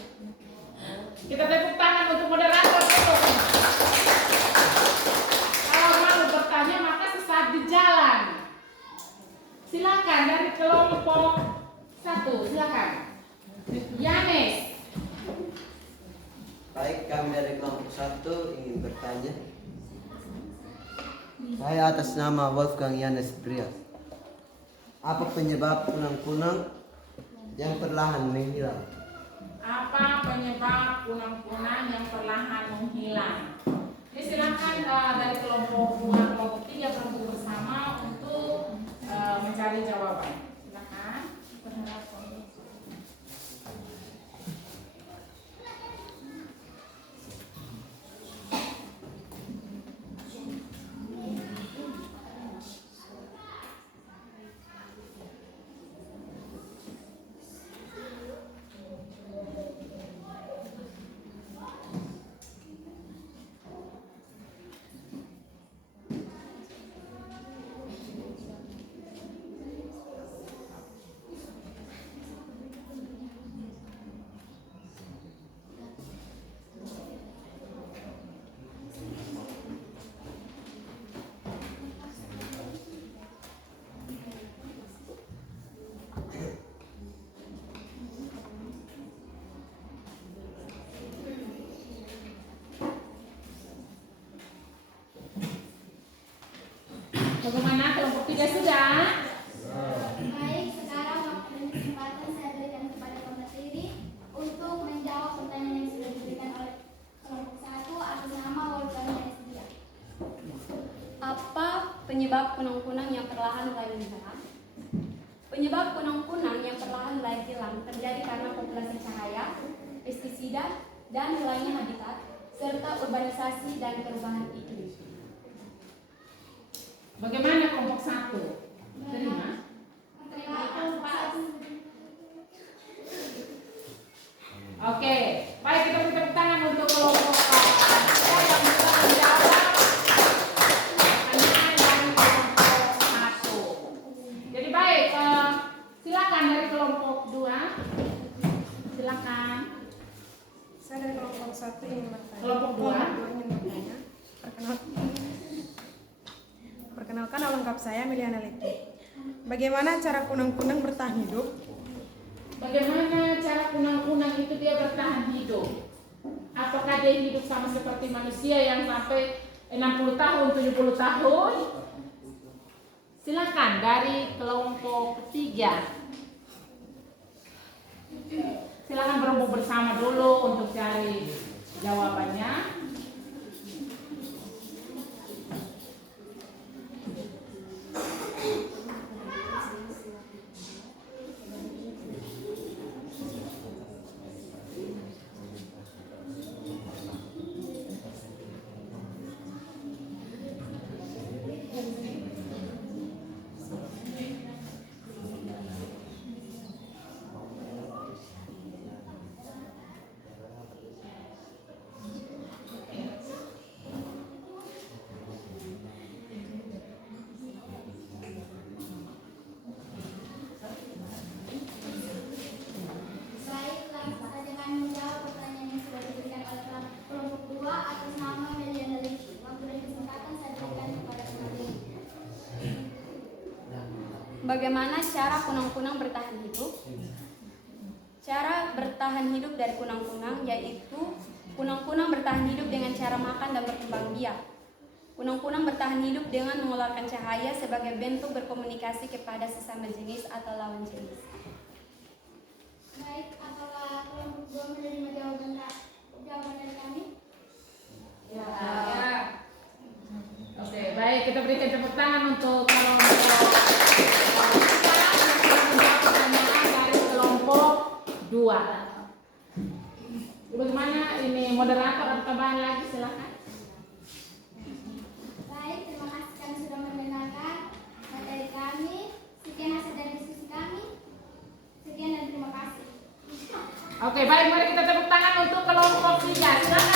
Kita tepuk tangan untuk moderator. Kalau malu bertanya maka sesat di jalan. Silakan dari kelompok 1, silakan. Yanes. Baik, kami dari kelompok 1 ingin bertanya. Saya atas nama Wolfgang Yanes Bria. Apa penyebab kunang-kunang yang perlahan menghilang? Apa penyebab kunang-kunang yang perlahan menghilang? Jadi silakan dari kelompok 2, kelompok 3 berembuk bersama untuk mencari jawaban. Silakan. ketiga sudah? Baik, sekarang waktu dan kesempatan saya berikan kepada pemateri untuk menjawab pertanyaan yang sudah diberikan oleh kelompok 1 atas nama Wolfgang Yanesdia. Apa penyebab kunang-kunang yang perlahan mulai menyerang? Penyebab kunang-kunang yang perlahan mulai hilang terjadi karena populasi cahaya, pestisida, dan hilangnya habitat, serta urbanisasi dan perubahan iklim. Bagaimana kelompok 1? Terima? Oke, baik kita beri tepuk tangan untuk kelompok yang sudah menjawab pertanyaan dari kelompok 1. Jadi baik, silakan dari kelompok 2. Silakan. Saya dari kelompok 1 ingin bertanya. Kelompok 2 ingin bertanya. Perkenalkan nama lengkap saya Miliana Leki. Bagaimana cara kunang-kunang bertahan hidup? Bagaimana cara kunang-kunang itu dia bertahan hidup? Apakah dia hidup sama seperti manusia yang sampai 60 tahun, 70 tahun? Silakan dari kelompok 3. Silakan berembuk bersama dulu untuk cari jawabannya. Baik, langsung saja kami menjawab pertanyaan yang sudah diberikan oleh kelompok 2 atas nama Meliana Leki. Waktu dan kesempatan saya berikan kepada pemateri. Bagaimana cara kunang-kunang bertahan hidup? Cara bertahan hidup dari kunang-kunang yaitu kunang-kunang bertahan hidup dengan cara makan dan berkembang biak. Kunang-kunang bertahan hidup dengan mengeluarkan cahaya sebagai bentuk berkomunikasi kepada sesama jenis atau lawan jenis. Baik, apakah kelompok 2 menerima jawaban dari kami? Ya. Oke, baik kita berikan tepuk tangan untuk kelompok pertanyaan dari kelompok 2. Bagaimana ini moderator atau tambahan lagi silakan. Baik, terima kasih kami sudah mendengarkan materi kami. Sekian hasil dari diskusi kami. Sekian dan terima kasih. Oke, baik mari kita tepuk tangan untuk kelompok 3. Silakan.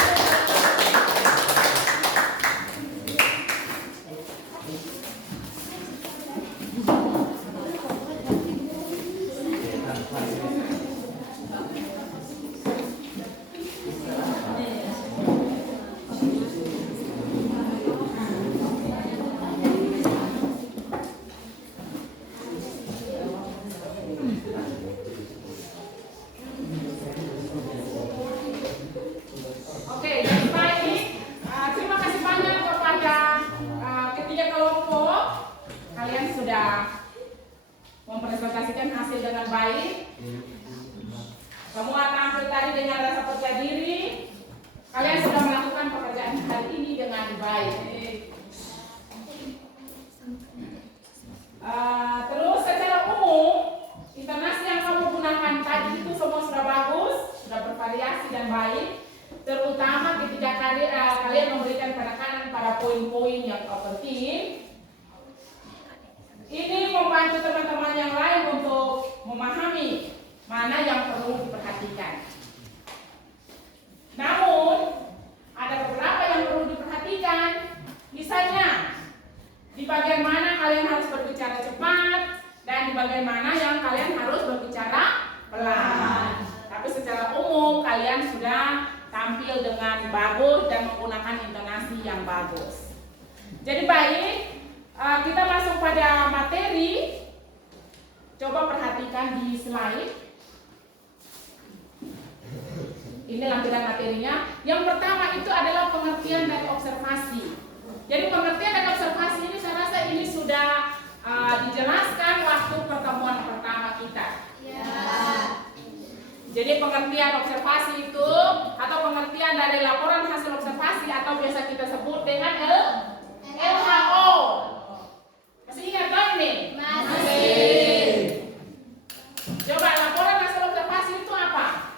Oke, jadi baik. Terima kasih banyak kepada ketiga kelompok. Kalian sudah mempresentasikan hasil dengan baik. Semua tampil tadi dengan rasa percaya diri. Kalian sudah melakukan pekerjaan hari ini dengan baik. Terus secara umum, intonasi yang kamu gunakan tadi itu semua sudah bagus, sudah bervariasi dan baik. Terutama ketika kalian memberikan penekanan pada poin-poin yang penting. Ini membantu teman-teman yang lain untuk memahami mana yang perlu diperhatikan. Namun, ada beberapa yang perlu diperhatikan. Misalnya, di bagian mana kalian harus berbicara cepat dan di bagian mana yang kalian harus berbicara pelan. Tapi secara umum kalian sudah tampil dengan bagus dan menggunakan intonasi yang bagus. Jadi baik, kita masuk pada materi. Coba perhatikan di slide. Ini lampiran materinya. Yang pertama itu adalah pengertian dari observasi. Jadi pengertian dari observasi ini saya rasa ini sudah dijelaskan waktu pertemuan pertama kita. Jadi pengertian observasi itu atau pengertian dari laporan hasil observasi atau biasa kita sebut dengan LHO. Masih ingat kan ini? Masih. Coba laporan hasil observasi itu apa?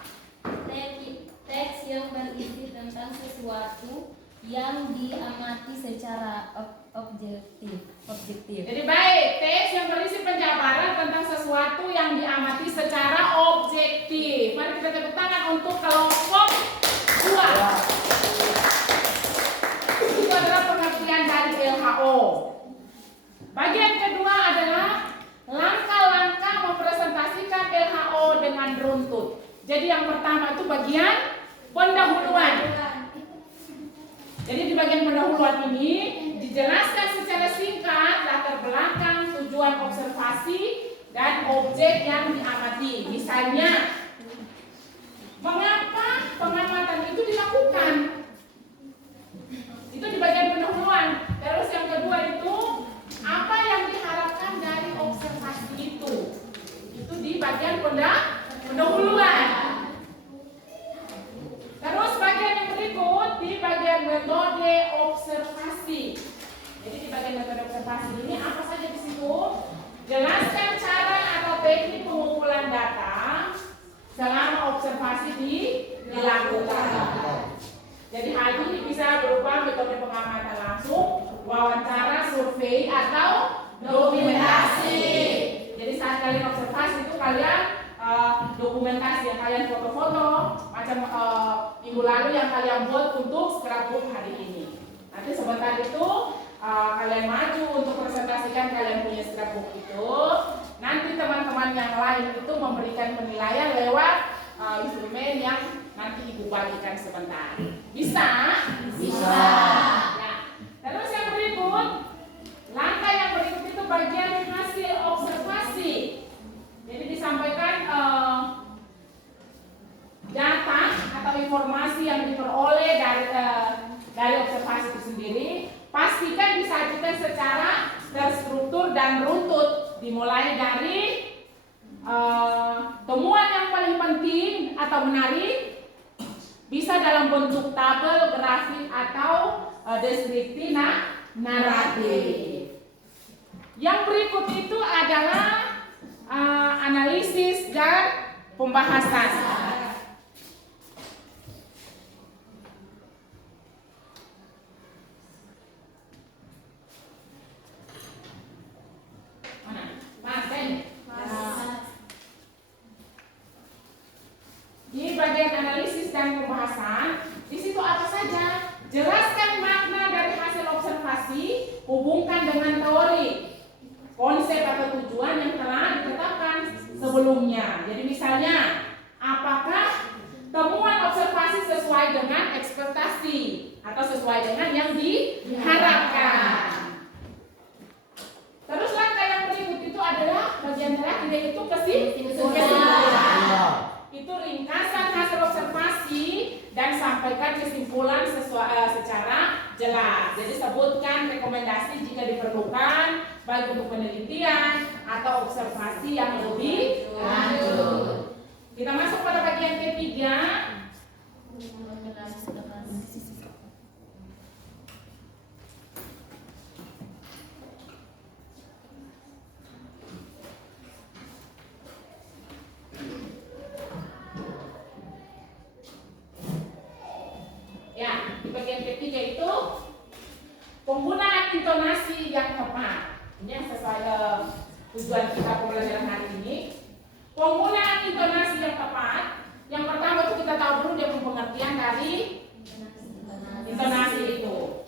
Teks yang berisi tentang sesuatu yang diamati secara objektif. Jadi baik, teks yang berisi penjabaran tentang sesuatu yang diamati secara objektif. Mari kita tepuk tangan untuk kelompok 2. Itu adalah pengertian dari LHO. Bagian kedua adalah langkah-langkah mempresentasikan LHO dengan runtut. Jadi yang pertama itu bagian pendahuluan. Jadi di bagian pendahuluan ini dijelaskan secara singkat latar belakang, tujuan observasi, dan objek yang diamati. Misalnya, mengapa pengamatan itu dilakukan? Itu di bagian pendahuluan. Terus yang kedua itu, apa yang diharapkan dari observasi itu? Itu di bagian pendahuluan. Terus bagian yang berikut di bagian metode observasi. Jadi di bagian metode observasi ini apa saja di situ? Jelaskan cara atau teknik pengumpulan data selama observasi dilakukan. Jadi hal ini bisa berupa metode pengamatan langsung, wawancara, survei, atau dokumentasi. Jadi saat kalian observasi itu kalian dokumentasi yang kalian foto-foto macam minggu lalu yang kalian buat untuk scrapbook hari ini. Nanti sebentar itu kalian maju untuk presentasikan kalian punya scrapbook itu. Nanti teman-teman yang lain itu memberikan penilaian lewat instrumen yang nanti ibu bagikan sebentar. Bisa? Bisa. Ya. Terus yang berikut, langkah yang berikut itu bagian hasil observasi. Jadi disampaikan data atau informasi yang diperoleh dari observasi itu sendiri. Pastikan disajikan secara terstruktur dan runtut, dimulai dari temuan yang paling penting atau menarik, bisa dalam bentuk tabel, grafik, atau deskripsi naratif. Yang berikut itu adalah analisis dan pembahasan. Di bagian analisis dan pembahasan, di situ apa saja? Jelaskan makna dari hasil observasi, hubungkan dengan teori, konsep atau tujuan yang telah ditetapkan sebelumnya. Jadi misalnya, apakah temuan observasi sesuai dengan ekspektasi atau sesuai dengan yang diharapkan? Terus langkah yang berikut itu adalah bagian terakhir, yaitu kesimpulan. Itu ringkasan hasil observasi dan sampaikan kesimpulan secara jelas. Jadi sebutkan rekomendasi jika diperlukan, baik untuk penelitian atau observasi yang lebih lanjut. Kita masuk pada bagian ketiga. Ya, di bagian ketiga itu penggunaan intonasi yang tepat. Ini yang sesuai tujuan kita pembelajaran hari ini. Penggunaan intonasi yang tepat. Yang pertama itu kita tahu dulu dia pengertian dari intonasi itu.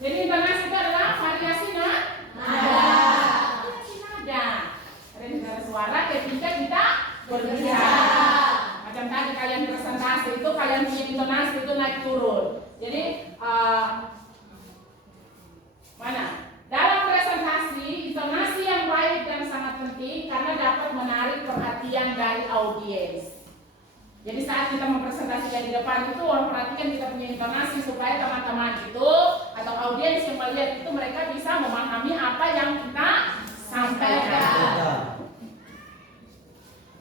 Jadi intonasi itu adalah variasi nada. Variasi suara ketika kita berbicara. Macam tadi kalian presentasi itu kalian punya intonasi itu naik turun. Jadi mana? Dalam presentasi intonasi yang baik dan sangat penting karena dapat menarik perhatian dari audiens. Jadi saat kita mempresentasikan di depan itu, perhatikan kita punya intonasi supaya teman-teman itu atau audiens yang melihat itu mereka bisa memahami apa yang kita sampaikan.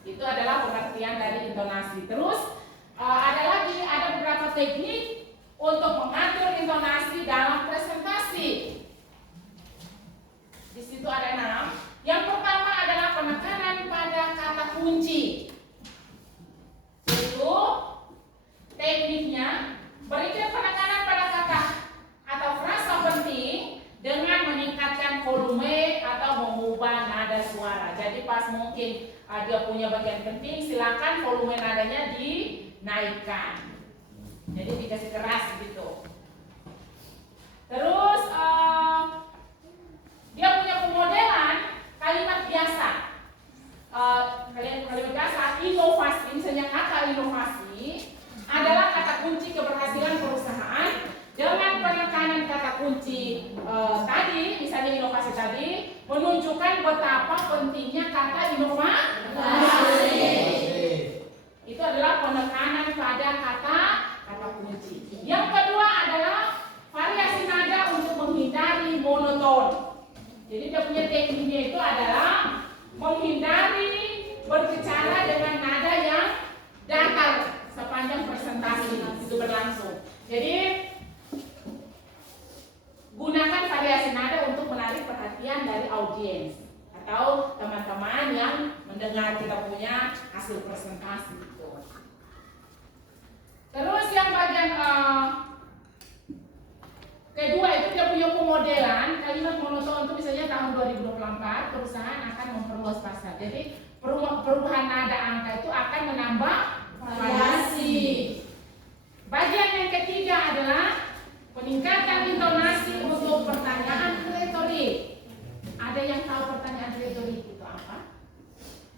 Itu adalah pengertian dari intonasi. Terus ada beberapa teknik untuk mengatur intonasi dalam presentasi. Di situ ada 6. Yang pertama adalah penekanan pada kata kunci. Itu tekniknya berikan penekanan pada kata atau frasa penting dengan meningkatkan volume atau mengubah nada suara. Jadi pas mungkin dia punya bagian penting, silakan volume nadanya dinaikkan. Jadi dikasih keras gitu. Terus dia punya pemodelan kalimat biasa. Kalimat biasa, inovasi, misalnya kata inovasi adalah kata kunci keberhasilan perusahaan. Dengan penekanan kata kunci tadi, misalnya inovasi tadi, menunjukkan betapa pentingnya kata inovasi. Itu adalah penekanan pada kata kunci. Yang kedua adalah variasi nada untuk menghindari monoton. Jadi dia punya tekniknya itu adalah menghindari berbicara dengan nada yang datar sepanjang presentasi itu berlangsung. Jadi gunakan variasi nada untuk menarik perhatian dari audiens atau teman-teman yang mendengar kita punya hasil presentasi itu. Terus yang bagian kedua itu dia punya pemodelan kalimat monoton. Itu misalnya tahun 2024 perusahaan akan memperluas pasar. Jadi perubahan nada angka itu akan menambah variasi. Bagian yang ketiga adalah peningkatan intonasi untuk pertanyaan retorik. Ada yang tahu pertanyaan retorik itu apa?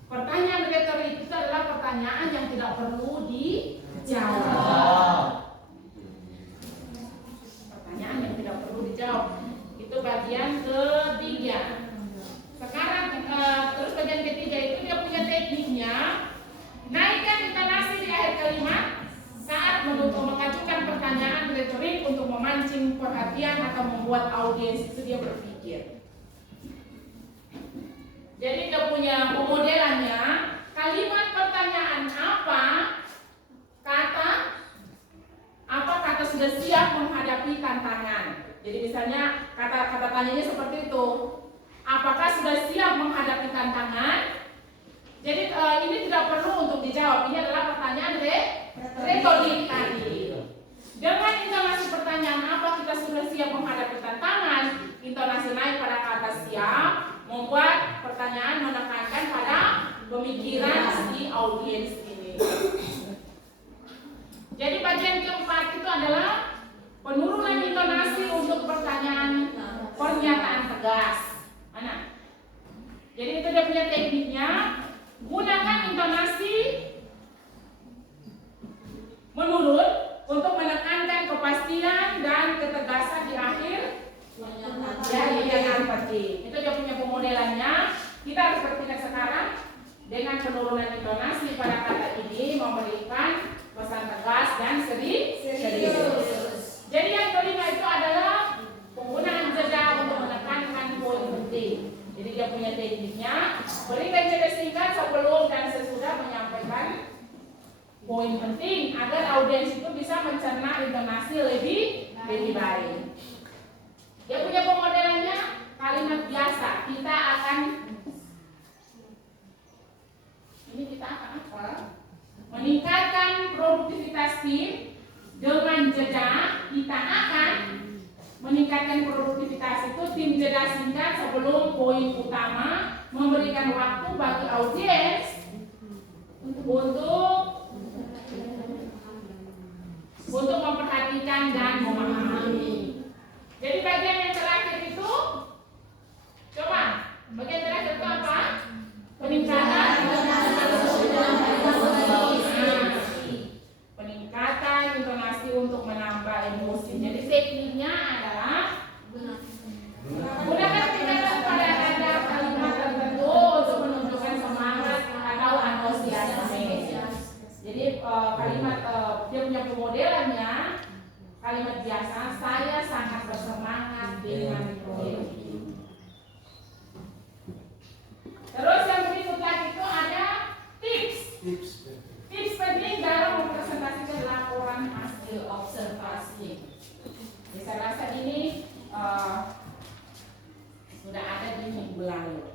Pertanyaan retorik itu adalah pertanyaan yang tidak perlu dijawab. Pertanyaan yang tidak perlu dijawab. Itu bagian ketiga. Sekarang terus bagian ketiga itu dia punya tekniknya. Naikkan intonasi di akhir kalimat saat mengajukan pertanyaan retorik untuk memancing perhatian atau membuat audiens itu dia berpikir. Jadi dia punya pemodelannya, kalimat pertanyaan apa kata sudah siap menghadapi tantangan. Jadi misalnya kata tanyanya seperti itu. Apakah sudah siap menghadapi tantangan? Jadi ini tidak perlu untuk dijawab. Ini adalah pertanyaan retorik tadi. Dengan intonasi pertanyaan apa kita sudah siap menghadapi tantangan, intonasi naik pada kata siap, membuat pertanyaan menekankan pada pemikiran si audiens ini. Jadi bagian keempat itu adalah penurunan intonasi untuk pertanyaan pernyataan tegas. Mana? Jadi itu dia punya tekniknya. Gunakan intonasi menurun untuk menekankan kepastian dan ketegasan di akhir pernyataan penting. Itu dia punya pemodelannya. Kita harus perhatikan sekarang dengan penurunan intonasi pada kata ini memberikan pesan tegas dan serius. Jadi yang kelima itu adalah penggunaan jeda untuk menekankan poin penting. Jadi dia punya tekniknya, berikan jeda singkat sebelum dan sesudah menyampaikan poin penting agar audiens itu bisa mencerna intonasi lebih baik. Dia punya pemodelannya kalimat biasa. Kita akan apa? Meningkatkan produktivitas tim dengan jeda. Kita akan meningkatkan produktivitas itu tim jeda singkat sebelum poin utama, memberikan waktu bagi audiens untuk memperhatikan dan memahami. Jadi bagian yang terakhir itu, coba bagian terakhir itu apa? Peningkatan intonasi untuk menambah emosi. Jadi tekniknya adalah gunakan tingkatan pada nada kalimat tertentu untuk menunjukkan semangat atau antusiasme. kalimat dia punya pemodelannya, kalimat biasa, saya sangat bersemangat dengan proyek ini. Terus yang berikut lagi itu ada tips. Tips penting dalam mempresentasikan laporan hasil observasi. Saya rasa ini sudah ada di minggu lalu.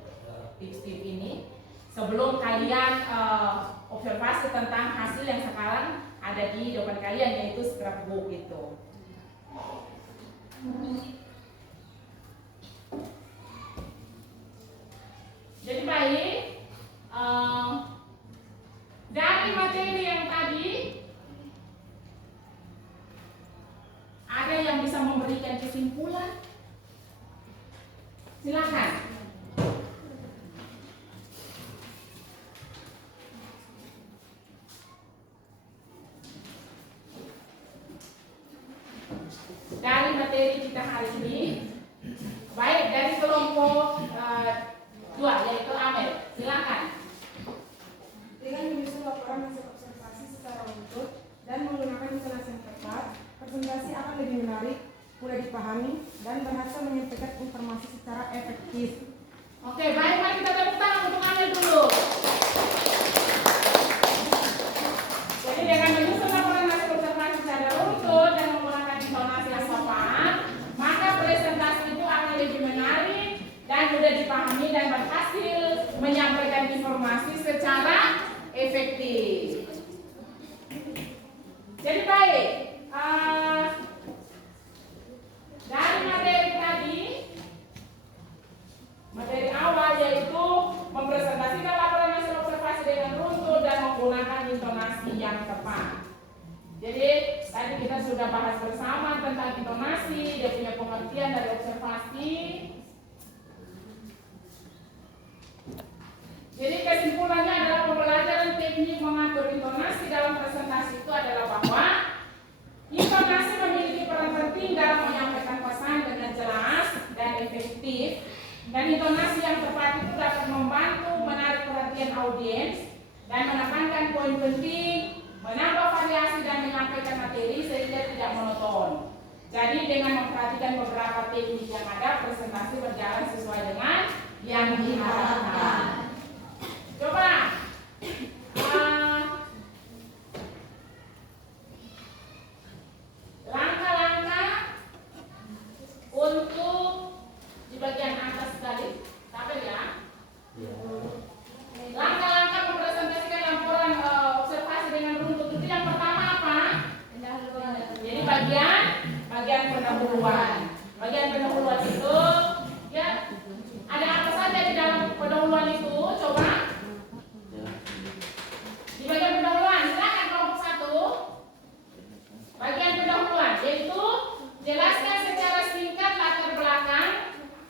Tips-tips ini sebelum kalian observasi tentang hasil yang sekarang ada di depan kalian, yaitu scrapbook itu. Jadi baik, dari materi yang tadi ada yang bisa memberikan kesimpulan? Silakan. Dari materi kita hari ini, baik dari kelompok 2 yaitu Amel, silakan. Dengan menyusun laporan hasil observasi secara utuh dan menggunakan intonasi yang tepat, presentasi akan lebih menarik, mudah dipahami, dan berhasil menyampaikan informasi secara efektif. Oke, baik, mari kita tepuk tangan untuk Amel dulu. Jadi dengan menyusun laporan hasil observasi secara utuh dan menggunakan intonasi yang tepat, maka presentasi itu akan lebih menarik dan mudah dipahami dan berhasil menyampaikan informasi secara efektif. Jadi baik, dari materi tadi, materi awal yaitu mempresentasikan laporan hasil observasi dengan runtut dan menggunakan intonasi yang tepat. Jadi tadi kita sudah bahas bersama tentang intonasi, dia punya pengertian dari observasi. Jadi kesimpulannya adalah pembelajaran teknik mengatur intonasi dalam presentasi itu adalah bahwa intonasi memiliki peran penting dalam menyampaikan pesan dengan jelas dan efektif, dan intonasi yang tepat itu dapat membantu menarik perhatian audiens dan menekankan poin penting, menambah variasi dan menyampaikan materi sehingga tidak monoton. Jadi dengan memperhatikan beberapa teknik yang ada, presentasi berjalan sesuai dengan yang diharapkan. Coba langkah-langkah untuk di bagian atas tadi, tabel ya. Langkah-langkah mempresentasikan laporan observasi dengan runtut itu yang pertama apa? Jadi bagian pendahuluan. Bagian pendahuluan itu ya ada apa saja di dalam pendahuluan itu? Coba. Di bagian pendahuluan, silakan kelompok 1. Bagian pendahuluan yaitu jelaskan secara singkat latar belakang,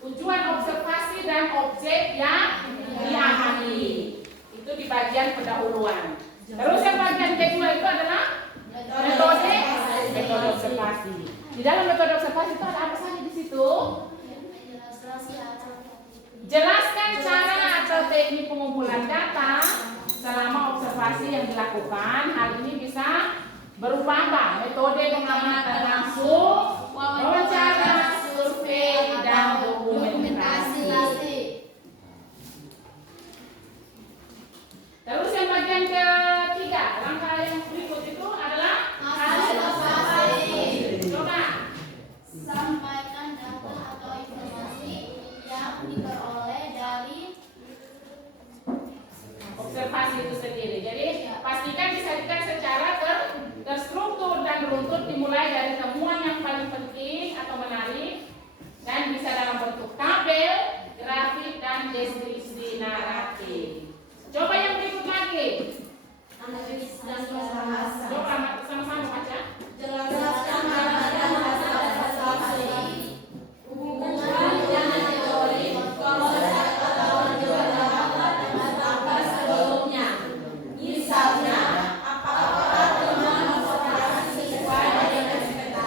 tujuan observasi dan objek yang diamati. Itu di bagian pendahuluan. Terus yang bagian kedua itu adalah metode observasi. Di dalam metode observasi itu ada apa saja di situ? Jelaskan cara atau teknik pengumpulan data selama observasi yang dilakukan. Hal ini bisa berupa apa? Metode pengamatan langsung, wawancara, survei, dan dokumentasi. Terus yang bagian ketiga, langkah yang berikut itu adalah hasil observasi. Coba sampaikan data atau informasi yang diperoleh dari observasi itu sendiri. Jadi pastikan disajikan secara terstruktur dan runtut, dimulai dari temuan yang paling penting atau menarik dan bisa dalam bentuk tabel, grafik, dan deskripsi naratif. Coba yang berikut lagi. analisis dan pembahasan. Coba sama-sama baca. Jelaskan rangkaian hasil observasi, hubungan dengan teori, konsep atau dapat dengan langkah sebelumnya. Misalnya, apakah temuan observasi sesuai dengan ekspektasi?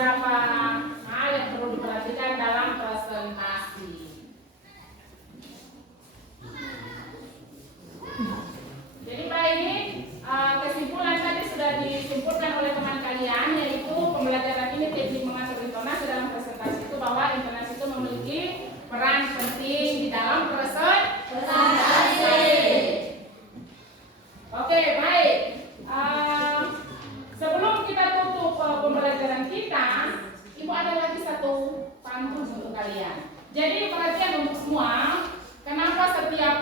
beberapa hal yang perlu diperhatikan dalam presentasi. Jadi baik, kesimpulan tadi sudah disimpulkan oleh teman kalian, yaitu pembelajaran ini teknik mengatur intonasi dalam presentasi itu, bahwa intonasi itu memiliki peran penting di dalam presentasi. Oke, baik. Sebelum kita tutup pembelajaran kita, Ibu ada lagi satu pantun untuk kalian. Jadi perhatian untuk semua, kenapa setiap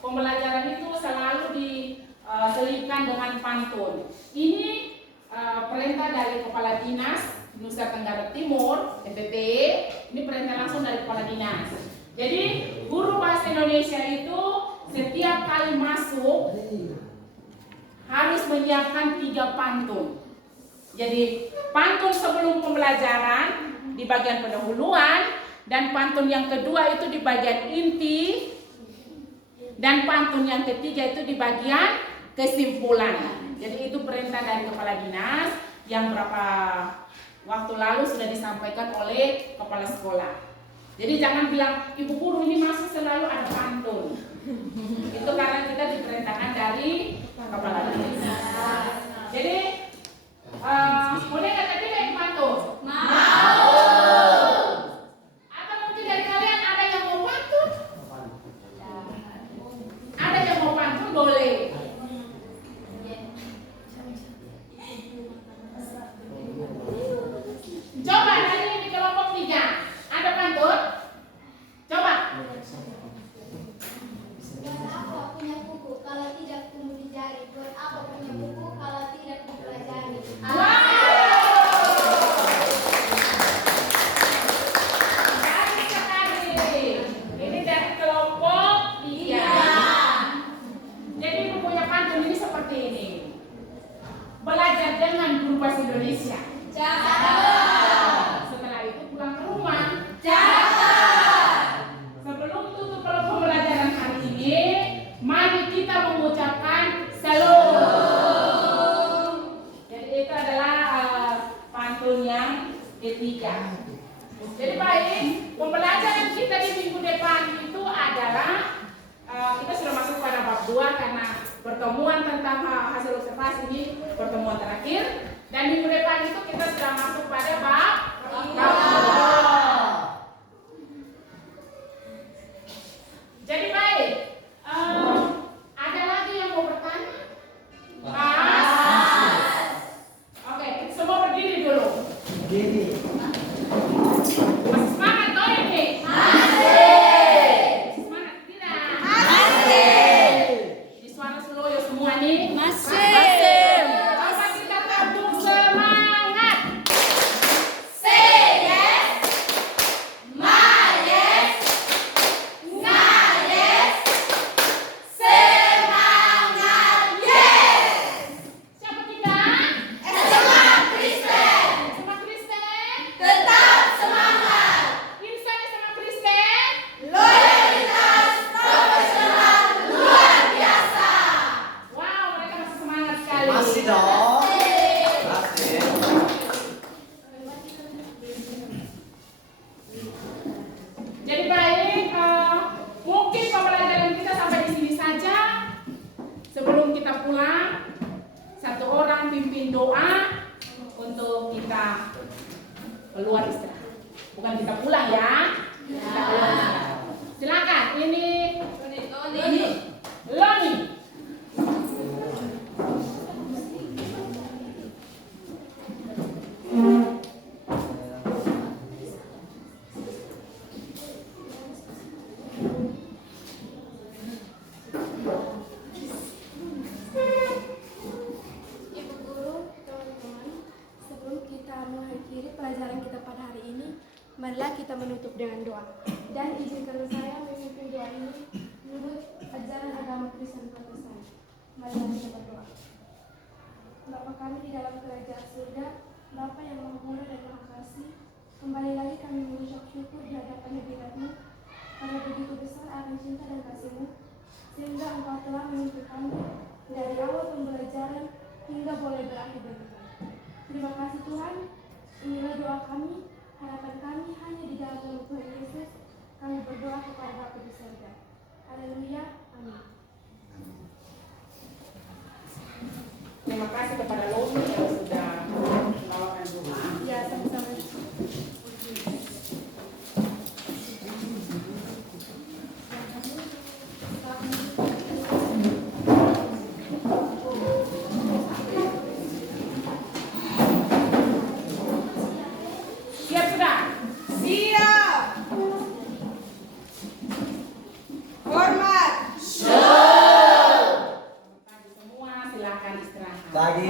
pembelajaran itu selalu diselipkan dengan pantun. Ini perintah dari Kepala Dinas Nusa Tenggara Timur, NTT. Ini perintah langsung dari Kepala Dinas. Jadi guru bahasa Indonesia itu setiap kali masuk harus menyiapkan 3 pantun. Jadi pantun sebelum pembelajaran di bagian pendahuluan, dan pantun yang kedua itu di bagian inti, dan pantun yang ketiga itu di bagian kesimpulan. Jadi itu perintah dari Kepala Dinas yang berapa waktu lalu sudah disampaikan oleh Kepala Sekolah. Jadi jangan bilang, Ibu Guru ini masuk selalu ada pantun. Itu karena kita diperintahkan dari Kepala Dinas. Jadi boleh nggak tadi naik pantun? Mau. Atau mungkin dari kalian ada yang mau pantun? Ada yang mau pantun boleh. Coba tadi di kelompok 3 ada pantun? Coba. Buat apa punya buku kalau tidak tumbuh di jari? Buat apa punya buku kalau tidak dipelajari? Baik sekali. Ini dari kelompok 3. Jadi bukunya pantun ini seperti ini. Belajar dengan guru bahasa Indonesia. Setelah itu pulang ke rumah. Sebelum tutup pembelajaran hari ini, mari kita mengucapkan salam. Jadi itu adalah pantun yang ketiga. Jadi baik, pembelajaran kita di minggu depan itu adalah kita sudah masuk pada bab 2 karena pertemuan tentang hasil observasi ini pertemuan terakhir, dan minggu depan itu kita sudah masuk pada bab 2. Jadi baik, ada lagi yang mau bertanya? Oke, semua berdiri dulu. Masih semangat toh ini? Masih semangat tidak? Di suara Seloyo semua nih? Coba kita tabung semangat. Siapa kita? SMA Kristen. Tetap semangat. Insan SMA Kristen. Loyalitas profesional luar biasa. Wow, mereka masih semangat sekali. Masih dong. Jadi baik, mungkin pembelajaran kita sampai di sini saja. Sebelum kita pulang, satu orang pimpin doa untuk kita keluar istirahat. Bukan kita pulang ya. Kita keluar istirahat. Silakan, ini Loni. Ibu Guru, teman-teman, sebelum kita mengakhiri pelajaran kita pada hari ini, marilah kita menutup dengan doa. Dan izinkan saya memimpin doa ini menurut ajaran agama Kristen Protestan. Marilah kita berdoa. Bapa kami di dalam kerajaan surga, Bapa yang Maha Murah dan Maha Kasih, kembali lagi kami mengucap syukur di hadapan hadirat-Mu karena begitu besar akan cinta dan kasih-Mu, sehingga Engkau telah menuntut kami dari awal pembelajaran hingga boleh berakhir dengan baik. Terima kasih Tuhan, inilah doa kami, harapan kami hanya di dalam nama Tuhan Yesus. Kami berdoa kepada Bapa di surga. Haleluya. Amin. Terima kasih kepada Lomi yang sudah membawakan doa. Ya, sama-sama. Siap sudah? Siap. Hormat. Semua silakan istirahat. Pagi.